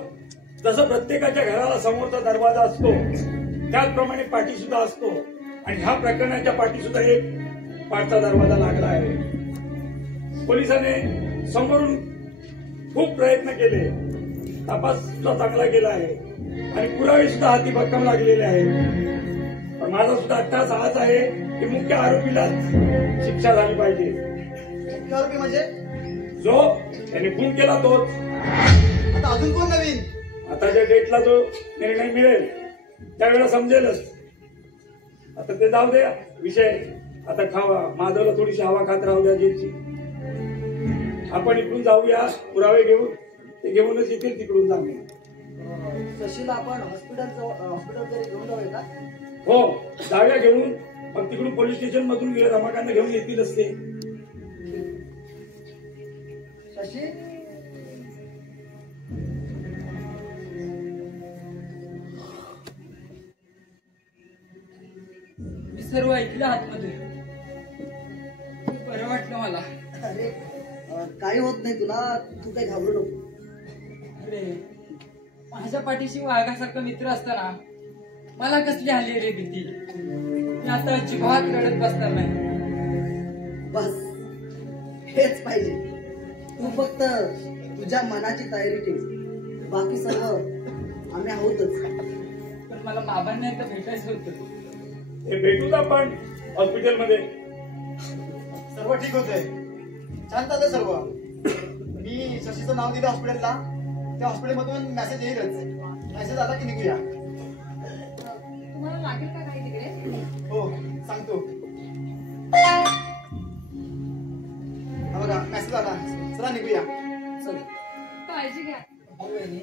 जसं प्रत्येकाच्या घराला समोरचा दरवाजा असतो त्याचप्रमाणे पाठी सुद्धा असतो आणि ह्या प्रकरणाच्या पाठी सुद्धा एक पाठचा दरवाजा लागला आहे. पोलिसांनी समोरून खूप प्रयत्न केले, तपास सुद्धा चांगला केला आहे आणि पुरावे सुद्धा हाती भक्कम लागलेले आहेत. पण माझा सुद्धा अट्टास हाच आहे की मुख्य आरोपीलाच शिक्षा झाली पाहिजे. मुख्य आरोपी म्हणजे जो त्याने खून केला तोच. आता अजून कोण नवीन? आताच्या डेटला जो निर्णय मिळेल त्यावेळेला समजेलच. आता ते जाऊ द्या विषय. आता खावा, माधवला थोडीशी हवा खात राहू द्या जेलची. आपण इकडून जाऊया, पुरावे घेऊन. ते घेऊनच येतील तिकडून जाणे. शशीला आपण हॉस्पिटल तरी घेऊन जाऊया का? हो, जाऊया घेऊन. मग तिकडून पोलीस स्टेशन मधून रमाकांत घेऊन येतीलच ते. शशी, मी सर्व ऐकलं आतमध्ये. बरं वाटलं मला. अरे काही होत नाही तुला, तू काही घाबरू नको. अरे, माझ्या पाठीशी वाघासारखा मित्र असताना मला कसली आली रे भीती. मी आता अजिबात रडत बसणार नाही. बस हेच पाहिजे. तू फक्त तुझ्या मनाची तयारी ठेव, बाकी सर्व आम्ही आहोतच. पण मला बाबांना एकदा भेटायचं होतं. हे भेटूच आपण हॉस्पिटलमध्ये. सर्व ठीक होतंय, छान चालतंय सर्व. मी शशीचं नाव दिलं हॉस्पिटलला, त्या हॉस्पिटलमधून मेसेज येईलच. मेसेज आला की निघूया. तुम्हाला लागेल का काही तिकडे? हो, सांगतो. हा बघा, मेसेज आला. चला निघूया. चल. काळजी घ्या. हो वहिनी.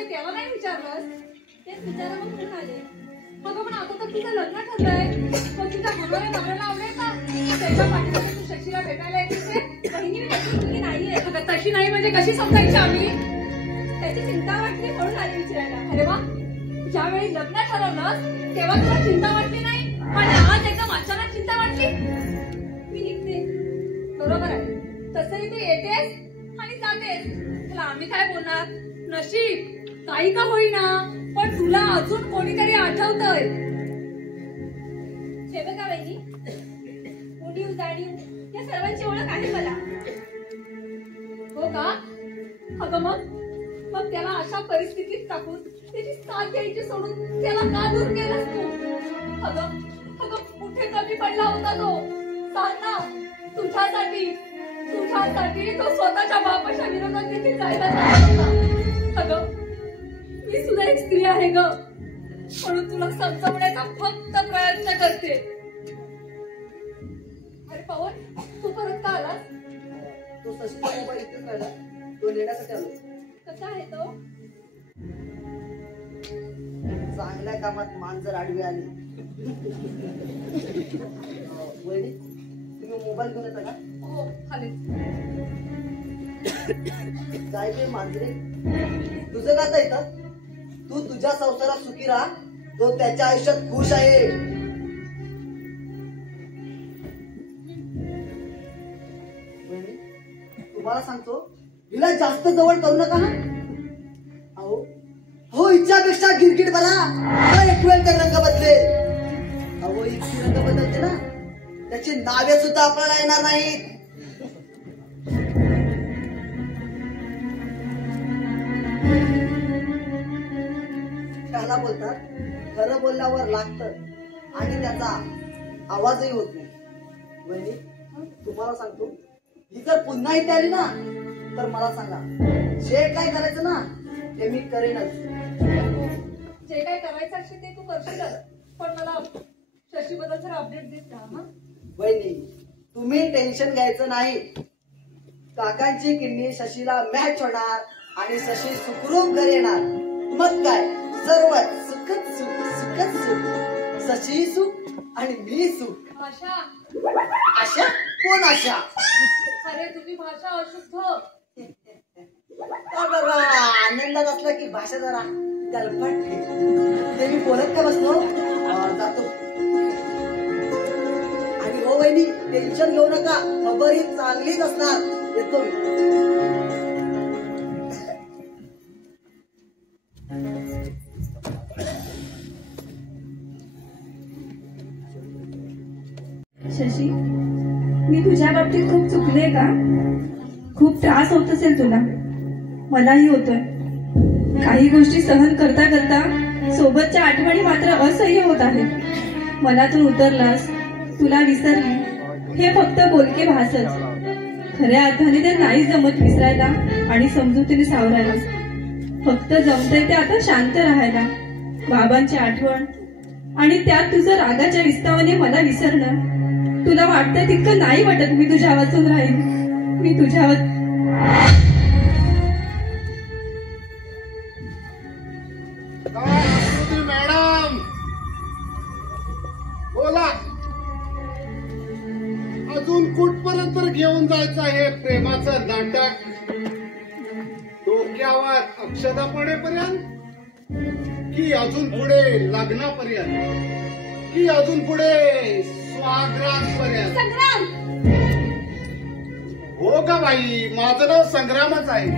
आहे त्याला नाही विचारलंस? तेच विचारा मग म्हणून आले. अगं पण आता तर तुझं लग्न ठरलंय. पण तुझ्या होणाऱ्या नवऱ्याला आवडेल का? त्याच्या पाठीमागे तू शशीला भेटायला येते. बहिणी मी त्याची मुलगी नाहीये. अगं तशी नाही म्हणजे कशी समजायची आम्ही? त्याची चिंता वाटली म्हणून आले विचारायला. अरे वा, ज्यावेळी लग्न ठरवलं तेव्हा तुला चिंता वाटली नाही आणि आज एकदम अचानक चिंता वाटली. मी निघते. बरोबर आहे. तसंही तू येतेस आणि जातेस. तुला आम्ही काय बोलणार? नशीब काही का होईना पण तुला अजून कोणीतरी आठवतंय. हे बघा बहिणी, उडीव जाणीव या सर्वांची ओळख आहे मला. हो का? अगं मग त्याला अशा परिस्थितीत टाकून त्याची साथ घ्यायची सोडून त्याला का दूर केलंस तू? अगं कुठे कमी पडला होता तो? सांग ना. तुझ्यासाठी तो स्वतःच्या बापाच्या विरोधात देखील जायला तयार होता. अगं मी सुद्धा एक स्त्री आहे ग, म्हणून तुला समजवण्याचा फक्त प्रयत्न करते. अरे पवन, तू परत का आलास? तो शशीचा मोबाईल इथेच राहिला, तो नेण्यासाठी आलो. कसा आहे तो? चांगल्या कामात मांजर आडवी आली. वहिनी, तुम्ही मोबाईल घेऊन येता का? हो, आले. काय ते मांजरे, तुझं का आता येतं? तू तुझ्या संसारात सुखी राहा, तो त्याच्या आयुष्यात खुश आहे. तुम्हाला सांगतो, हिला जास्त जवळ करू नका. हो, इच्छापेक्षा गिरगिट बरा एक वेळ तर रंग बदले. अहो, इतकी रंग बदलते ना, त्याची नावे सुद्धा आपल्याला येणार नाहीत. त्याला बोलतात खरं बोलल्यावर लागतं आणि त्याचा आवाजही होत नाही. म्हणजे तुम्हाला सांगतो, ही जर पुन्हा इथे आली ना तर मला सांगा, जे काय करायचं ना ते मी करेनच. जे काय करायचं असेल ते तू करशीलच, पण मला शशीबद्दल जर अपडेट देत राहा. वहिनी, तुम्ही टेन्शन घ्यायचं नाही. काकांची किडनी शशीला मॅच होणार आणि शशी सुखरूप घरी येणार. मग काय, सर्व सुखच सुख, शशी सुख आणि मी सुख. आशा? आशा? कोण आशा? अरे तुझी भाषा अशुद्ध. आनंदात असला की भाषा जरा गलफट. ते मी बोलत का बसलो, जातो. आणि हो वहिनी, टेन्शन घेऊ नका, खबर ही चांगलीच असणार. येतो मी. शशी, मी तुझ्या बाबतीत खूप चुकले का? खूप त्रास होत असेल तुला, मलाही होतोय. काही गोष्टी सहन करता करता सोबतच्या आठवणी मात्र असह्य होत आहेत. मनातून उतरलास, तुला विसरली हे फक्त बोलके भासच. खऱ्या अर्थाने ते नाही जमत विसरायला आणि समजुतीने सावरायला. फक्त जमतंय ते आता शांत राहायला. बाबांची आठवण आणि त्यात तुझं रागाच्या विस्तावाने मला विसरणं. तुला वाटतं तितकं नाही वाटत मी तुझ्या वाचून राहील. मी तुझ्यावर मॅडम बोला, अजून कुठपर्यंत घेऊन जायचं हे प्रेमाचं नाटक? डोक्यावर अक्षता पडेपर्यंत, की अजून पुढे लग्नापर्यंत, की अजून पुढे स्वागरांपर्यंत? संग्राम! हो का बाई, माझं नाव संग्रामच आहे.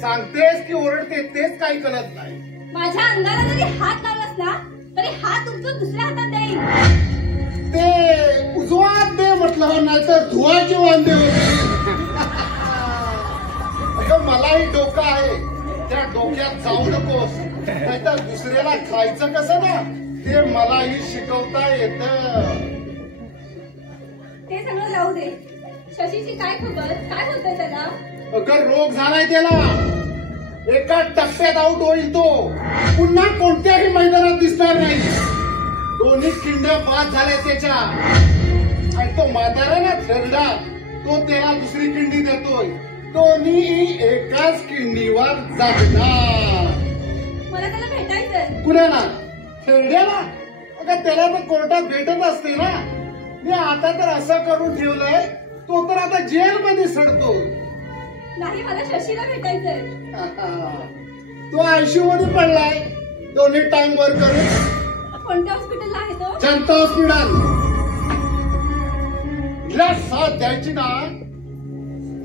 सांगतेस की ओरडते तेच काही कळत नाही. माझ्या अंगाला जरी हात लावलास ना तरी हात उचलून दुसऱ्या हातात देईल. ते उजवात दे म्हटलं, नाही तर धुवाची वांदे होते. अगं मलाही डोकं आहे, त्या डोक्यात जाऊ नकोस, नाहीतर दुसऱ्याला खायचं कसं ना ते मलाही शिकवता येतं. ते सगळं जाऊ दे. शशीची काय खबर? काय होतंय त्याला? अगं रोग झालाय त्याला. एका टप्प्यात आउट होईल तो, पुन्हा कोणत्याही मैदानात दिसणार नाही. दोन्ही किंड्या बाद झाल्या त्याच्या. आणि तो म्हातारा ना थरडा, तो त्याला दुसरी किंडी देतोय. दोन्ही एकाच किंडीवर जगणार. कुणाला? खेळड्याला? अगं त्याला तर कोर्टात भेटत असते ना. मी आता तर असं करून ठेवलंय, तो तर आता जेलमध्ये सडतो. नाही, मला शशीला भेटायचंय. तो आयसीयू मध्ये पडलाय, दोन्ही टाइम वर करून. कोणत्या हॉस्पिटलला आहे तो? जनता हॉस्पिटल. हिला साथ द्यायची ना,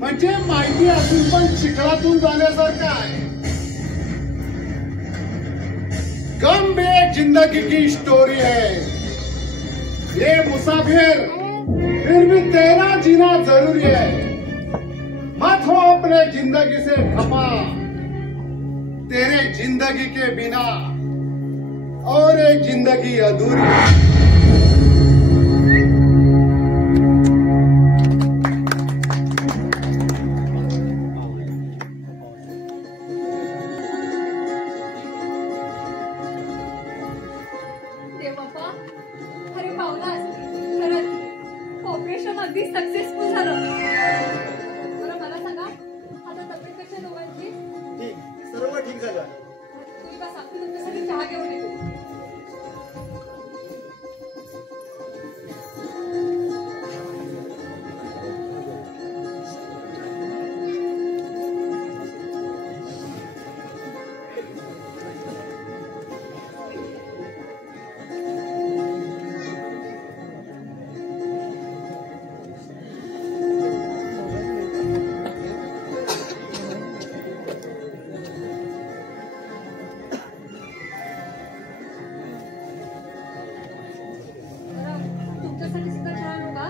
म्हणजे माहिती असून पण चिखलातून जाण्यासारखं आहे. गम भी एक जिंदगी की स्टोरी है, ये मुसाफिर फिर भी तेरा जीना जरूरी है. मत हो अपने जिंदगी से खफा, तेरे जिंदगी के बिना और एक जिंदगी अधूरी. देवबाप्पा, अरे पावलास, खरंच ऑपरेशन अगदी सक्सेसफुल झालं. बरं मला सांगा, आता तब्येत कशी आहे दोघांची? ठीक, सर्व ठीक झालं. तुम्ही बस, आपण तुमच्यासाठी चहा घेऊन येतो. तुमच्यासाठी सुद्धा चहा आणू का?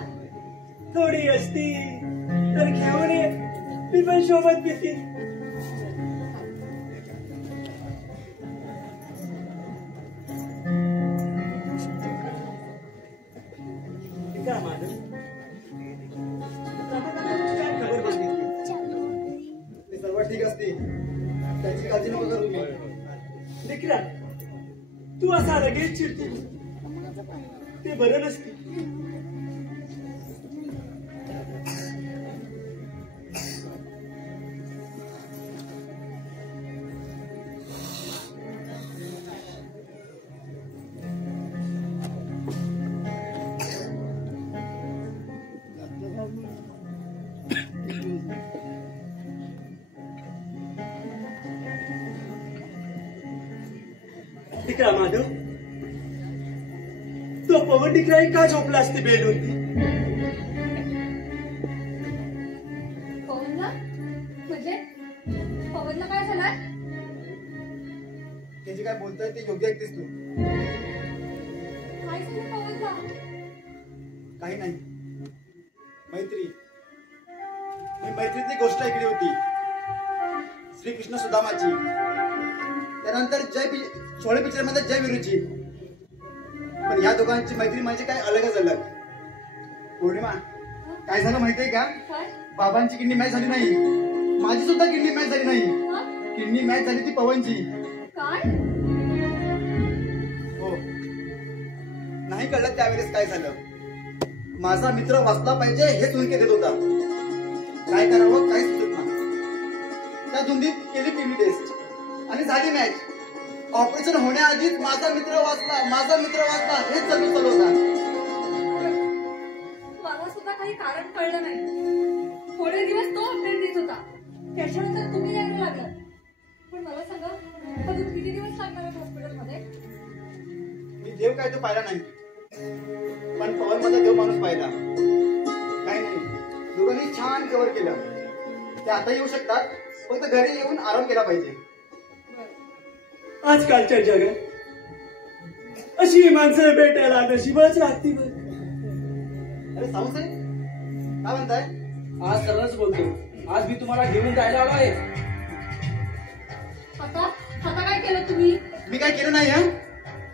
थोडी असती तर घेऊन ये, मी पण सोबत पिते. काय माझं काय खबर बघितली? ते सर्व ठीक असते, त्याची काळजी नको करू तुम्ही. निकरा, तू असा लगेच चिडते, ते बरं नसते. टिकरा माधव, तो पवन टिकरा का झोपला असते बेडवरती? पवनला? म्हणजे पवनला काय झालं? ते जे काय बोलतोय ते योग्य ऐकतेस तू. काय झालं पवनला? काही नाही, मैत्री. मी मैत्रीतली गोष्ट ऐकली होती, श्रीकृष्ण सुदामाची. त्यानंतर छोळे पिक्चर मध्ये जय विरूची. पण या दोघांची मैत्री माझी काय अलगच अलग. पौर्णिमा, काय झालं माहितीये का? काय? बाबांची किडनी मॅच झाली नाही, माझी सुद्धा किडनी मॅच झाली नाही. किडनी मॅच झाली ती पवनची. काय? हो, नाही कळलं त्यावेळेस काय झालं. माझा मित्र वाचला पाहिजे हेच हुंके देत होता. काय करावं काय सुचत नाही. त्या धुंदीत केली टीव्ही टेस्ट आणि झाली मॅच. ऑपरेशन होण्याआधीच माझा मित्र वाचला हेच चालू होता. मला सुद्धा काही कारण कळलं नाही. थोडे दिवस तो अपडेट देत होता, त्याच्यानंतर तुम्ही यायला लागला. पण मला सांगा, अजून किती दिवस लागणार आहेत हॉस्पिटलमध्ये? मी देव काय तो पाहिला नाही, पण पवन मध्ये देव माणूस पाहिला. काही नाही, दोघांनी छान कव्हर केलं. ते आता येऊ शकतात, फक्त घरी येऊन आराम केला पाहिजे. आजकालच्या जगात अशी माणसं भेटायला नशीबच लागती. अरे सावंतसाहेब, काय म्हणताय? आज सरळच बोलतो, आज मी तुम्हाला घेऊन जायला आलो आहे. आता काय केलं तुम्ही? मी काय केलं नाही. हा,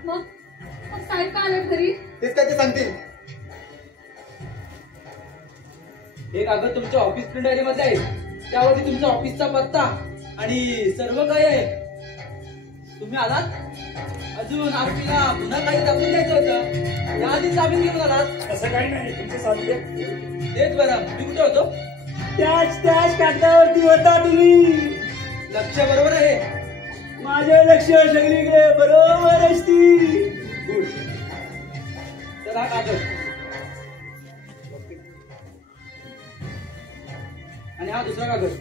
मग साहेब का आले घरी? तेच काय ते सांगतील. हे कागद तुमच्या ऑफिस प्रिंट डायरी मध्ये आहे, त्यावरती तुमच्या ऑफिसचा पत्ता आणि सर्व काही आहे. तुम्ही आलात, अजून आपल्याला पुन्हा काही दाखवून द्यायचं होतं, त्याआधीच जामीन घेऊन आलात. असं काही नाही, तुमचं साधू. तेच बरं, मी कुठे होतो? त्याच कागदावरती होता तुम्ही. लक्ष बरोबर आहे. माझे लक्ष सगळीकडे बरोबर असती. गुड. तर हा कागद आणि हा दुसरा कागद,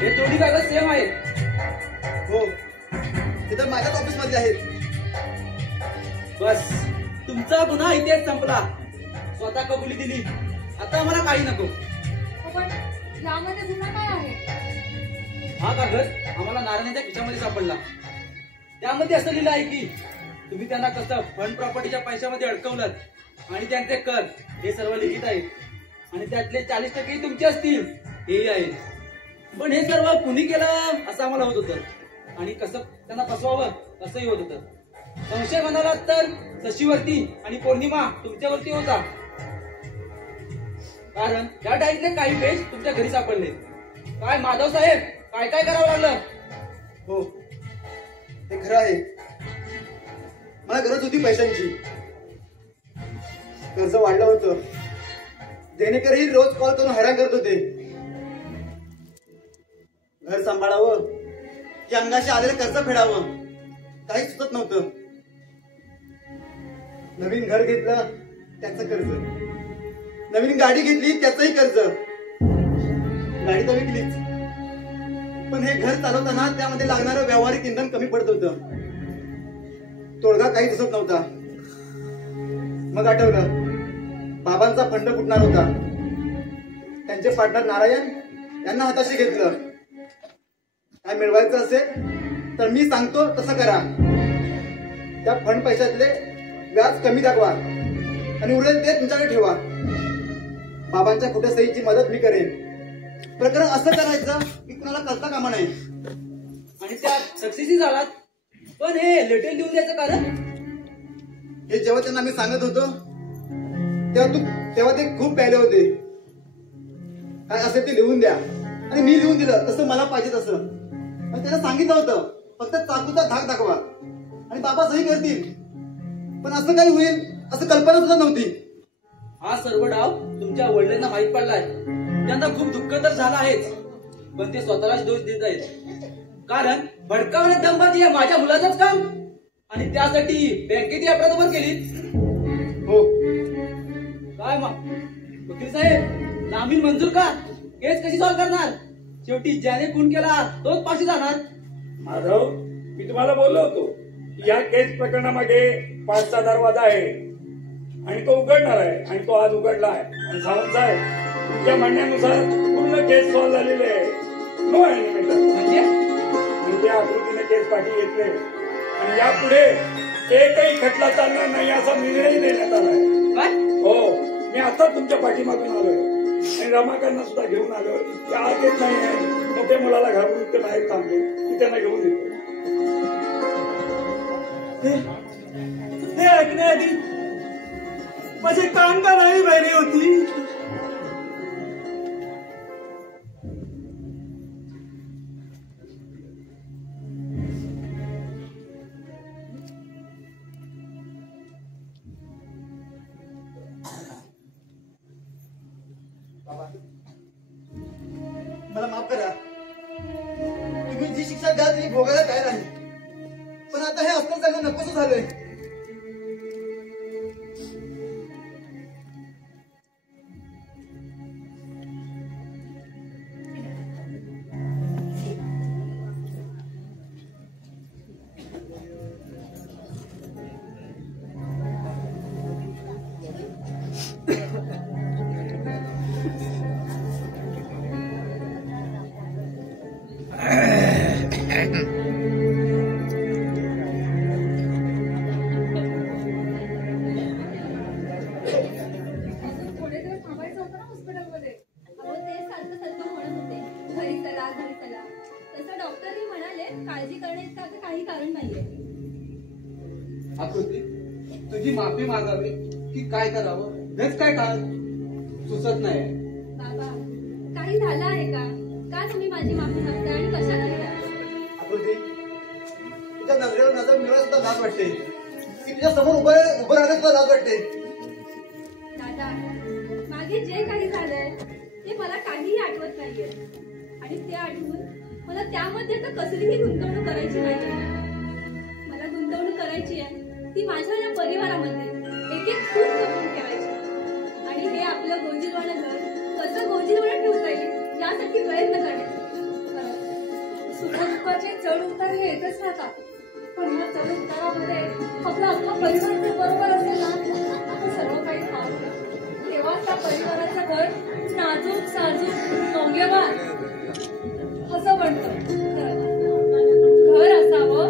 हे दोन्ही कागद सेम आहेत. हो, ते तर माझ्याच ऑफिस मध्ये आहेत. बस, तुमचा गुन्हा इथेच संपला. स्वतः कबुली दिली, आता आम्हाला काही नको. पण यामध्ये गुन्हा काय आहे? हा कागद आम्हाला नारायणाच्या खिशामध्ये सापडला. त्यामध्ये असं लिहिलं आहे की तुम्ही त्यांना कसं फंड प्रॉपर्टीच्या पैशामध्ये अडकवलं आणि त्यांचे कर हे सर्व लिखित आहेत. आणि त्यातले 40% तुमचे असतील हेही आहे. पण हे सर्व कुणी केलं असं आम्हाला होत होतं आणि कसं त्यांना फसवावं असंही होत होतं. संशय म्हणाला तर शशीवरती आणि पौर्णिमा तुमच्यावरती होता. कारण या डायरीतले काही पेज तुमच्या घरी सापडले. काय माधव साहेब, काय काय करावं लागलं? हो, हे खरं आहे. मला गरज होती पैशांची. कर्ज वाढलं होतं. देणेकरही रोज कॉल करून हैराण करत होते. घर सांभाळावं की अंगाशी आलेलं कर्ज फेडावं काही सुचत नव्हतं. नवीन घर घेतलं त्याचं कर्ज, नवीन गाडी घेतली त्याचंही कर्ज. गाडी तर विकलीच, पण हे घर चालवताना त्यामध्ये लागणारं व्यावहारिक इंधन कमी पडत होतं. तोडगा काही दिसत नव्हता. मग आठवलं, बाबांचा फंड फुटणार होता. त्यांचे पार्टनर नारायण यांना हाताशी घेतलं. काय मिळवायचं असेल तर मी सांगतो तसं करा. त्या फंड पैशातले व्याज कमी दाखवा आणि उरलेलं ते तुमच्याकडे ठेवा. बाबांच्या खोट्या सहीची मदत मी करेन. प्रकरण असं करायचं की कुणाला करता कामा नाही. आणि त्या सक्सेसही झालात. पण हे लेटर लिहून द्यायचं कारण? हे जेव्हा त्यांना मी सांगत होतो तेव्हा ते खूप प्यायले होते. काय असेल ते लिहून द्या आणि मी लिहून दिलं तसं मला पाहिजे तसं. पण त्यांना सांगितलं होतं फक्त चाकूचा धाक दाखवा आणि बाबा सही करतील. पण असं काही होईल असं कल्पना सुद्धा नव्हती. हा सर्व डाव तुमच्या वडिलांना माहीत पडलाय. त्यांना खूप दुःख तर झालं आहेच, पण ते स्वतःलाच दोष देत आहेत. कारण भडकावण्यात दमबाजी हे माझ्या मुलाचंच काम आणि त्यासाठी बँकेत अफरातफर केली. हो, काय मग वकील साहेब, जामीन मंजूर का? केस कशी सॉल्व्ह करणार? शेवटी ज्याने खून केला तोच फाशी जाणार. माधव, मी तुम्हाला बोललो होतो की या केस प्रकरणामागे 5चा दरवाजा आहे आणि तो उघडणार आहे आणि तो आज उघडला आहे. आणि सावंत साहेब, तुमच्या म्हणण्यानुसार पूर्ण केस सॉल्व्ह झालेले आहे. नो ॲनिमेटर म्हणजे त्या आकृतीने केस पाठी घेतले आणि यापुढे एकही खटला चालणार नाही असा निर्णय देण्यात आलाय. हो, मी आता तुमच्या पाठीमागून आलोय आणि रमाकांना सुद्धा घेऊन आलोय. त्या आत येत नाही आहे, मोठ्या मुलाला घाबरून ते बाहेर थांबले की त्यांना घेऊन येतो. हे ऐकण्याआधी माझे कान का नाही बहिणी होती. मला माफ करा. तुम्ही जी शिक्षा द्याल ती भोगायला तयार आहे. पण आता हे असतं सगळं नकोच झालंय. थोडे दिवस थांबायचं होतं ना हॉस्पिटलमध्ये. अहो ते सारखं सारखं म्हणत होते घरी चला घरी चला. तसं डॉक्टरही म्हणाले काळजी करण्याचं आता काही कारण नाहीये. आकृती, तुझी माफी मागावी की काय करावं हेच काय काळ सुचत नाही. बाबा, काही झालं आहे का? का तुम्ही माझी माफी मागता आणि कशा करता? आकृती, तुझ्या नजरेवर नजर मिळवायला सुद्धा लाज वाटते की तुझ्या समोर उभं राहण्यास सुद्धा लाज वाटते. दादा, मागे जे काही झालंय ते मला काहीही आठवत नाहीये आणि ते आठवून मला त्यामध्ये तर कसलीही गुंतवणूक करायची नाही. मला गुंतवणूक करायची आहे ती माझ्या या परिवारामध्ये एक एक खूप जपून ठेवायची आणि हे आपलं गोंजीरवाणं घर कसं गोंजीरवाणं ठेवता येईल यासाठी प्रयत्न करायचे. सुखदुःखाचे चढ उतार हे येतच राहतात, पण या चढ उतारामध्ये आपला परिवार जर बरोबर असेल ना तर सर्व काही फार तेव्हा त्या परिवाराचं घर नाजूक साजूक मौल्यवान असं बनतं. घर असावं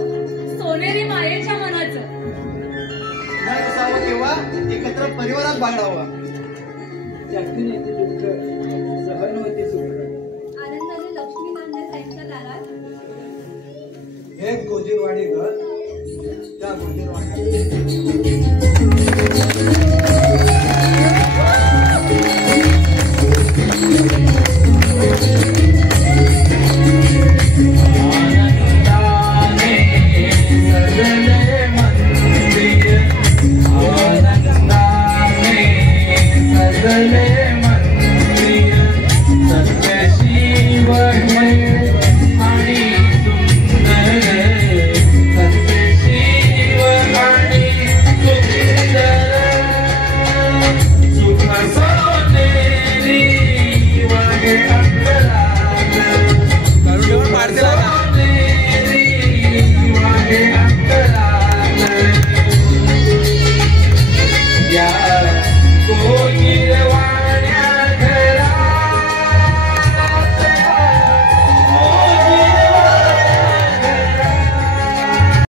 सोनेरी मायेच्या मनाचं. घर असावं तेव्हा एकत्र परिवारात बाळगावा. त्यातून येते दुःख सहन होते सुख. आनंदाने लक्ष्मी नांदे त्यांच्या दारात. हे गोजीरवाडी घर त्या गोजीरवाड्यात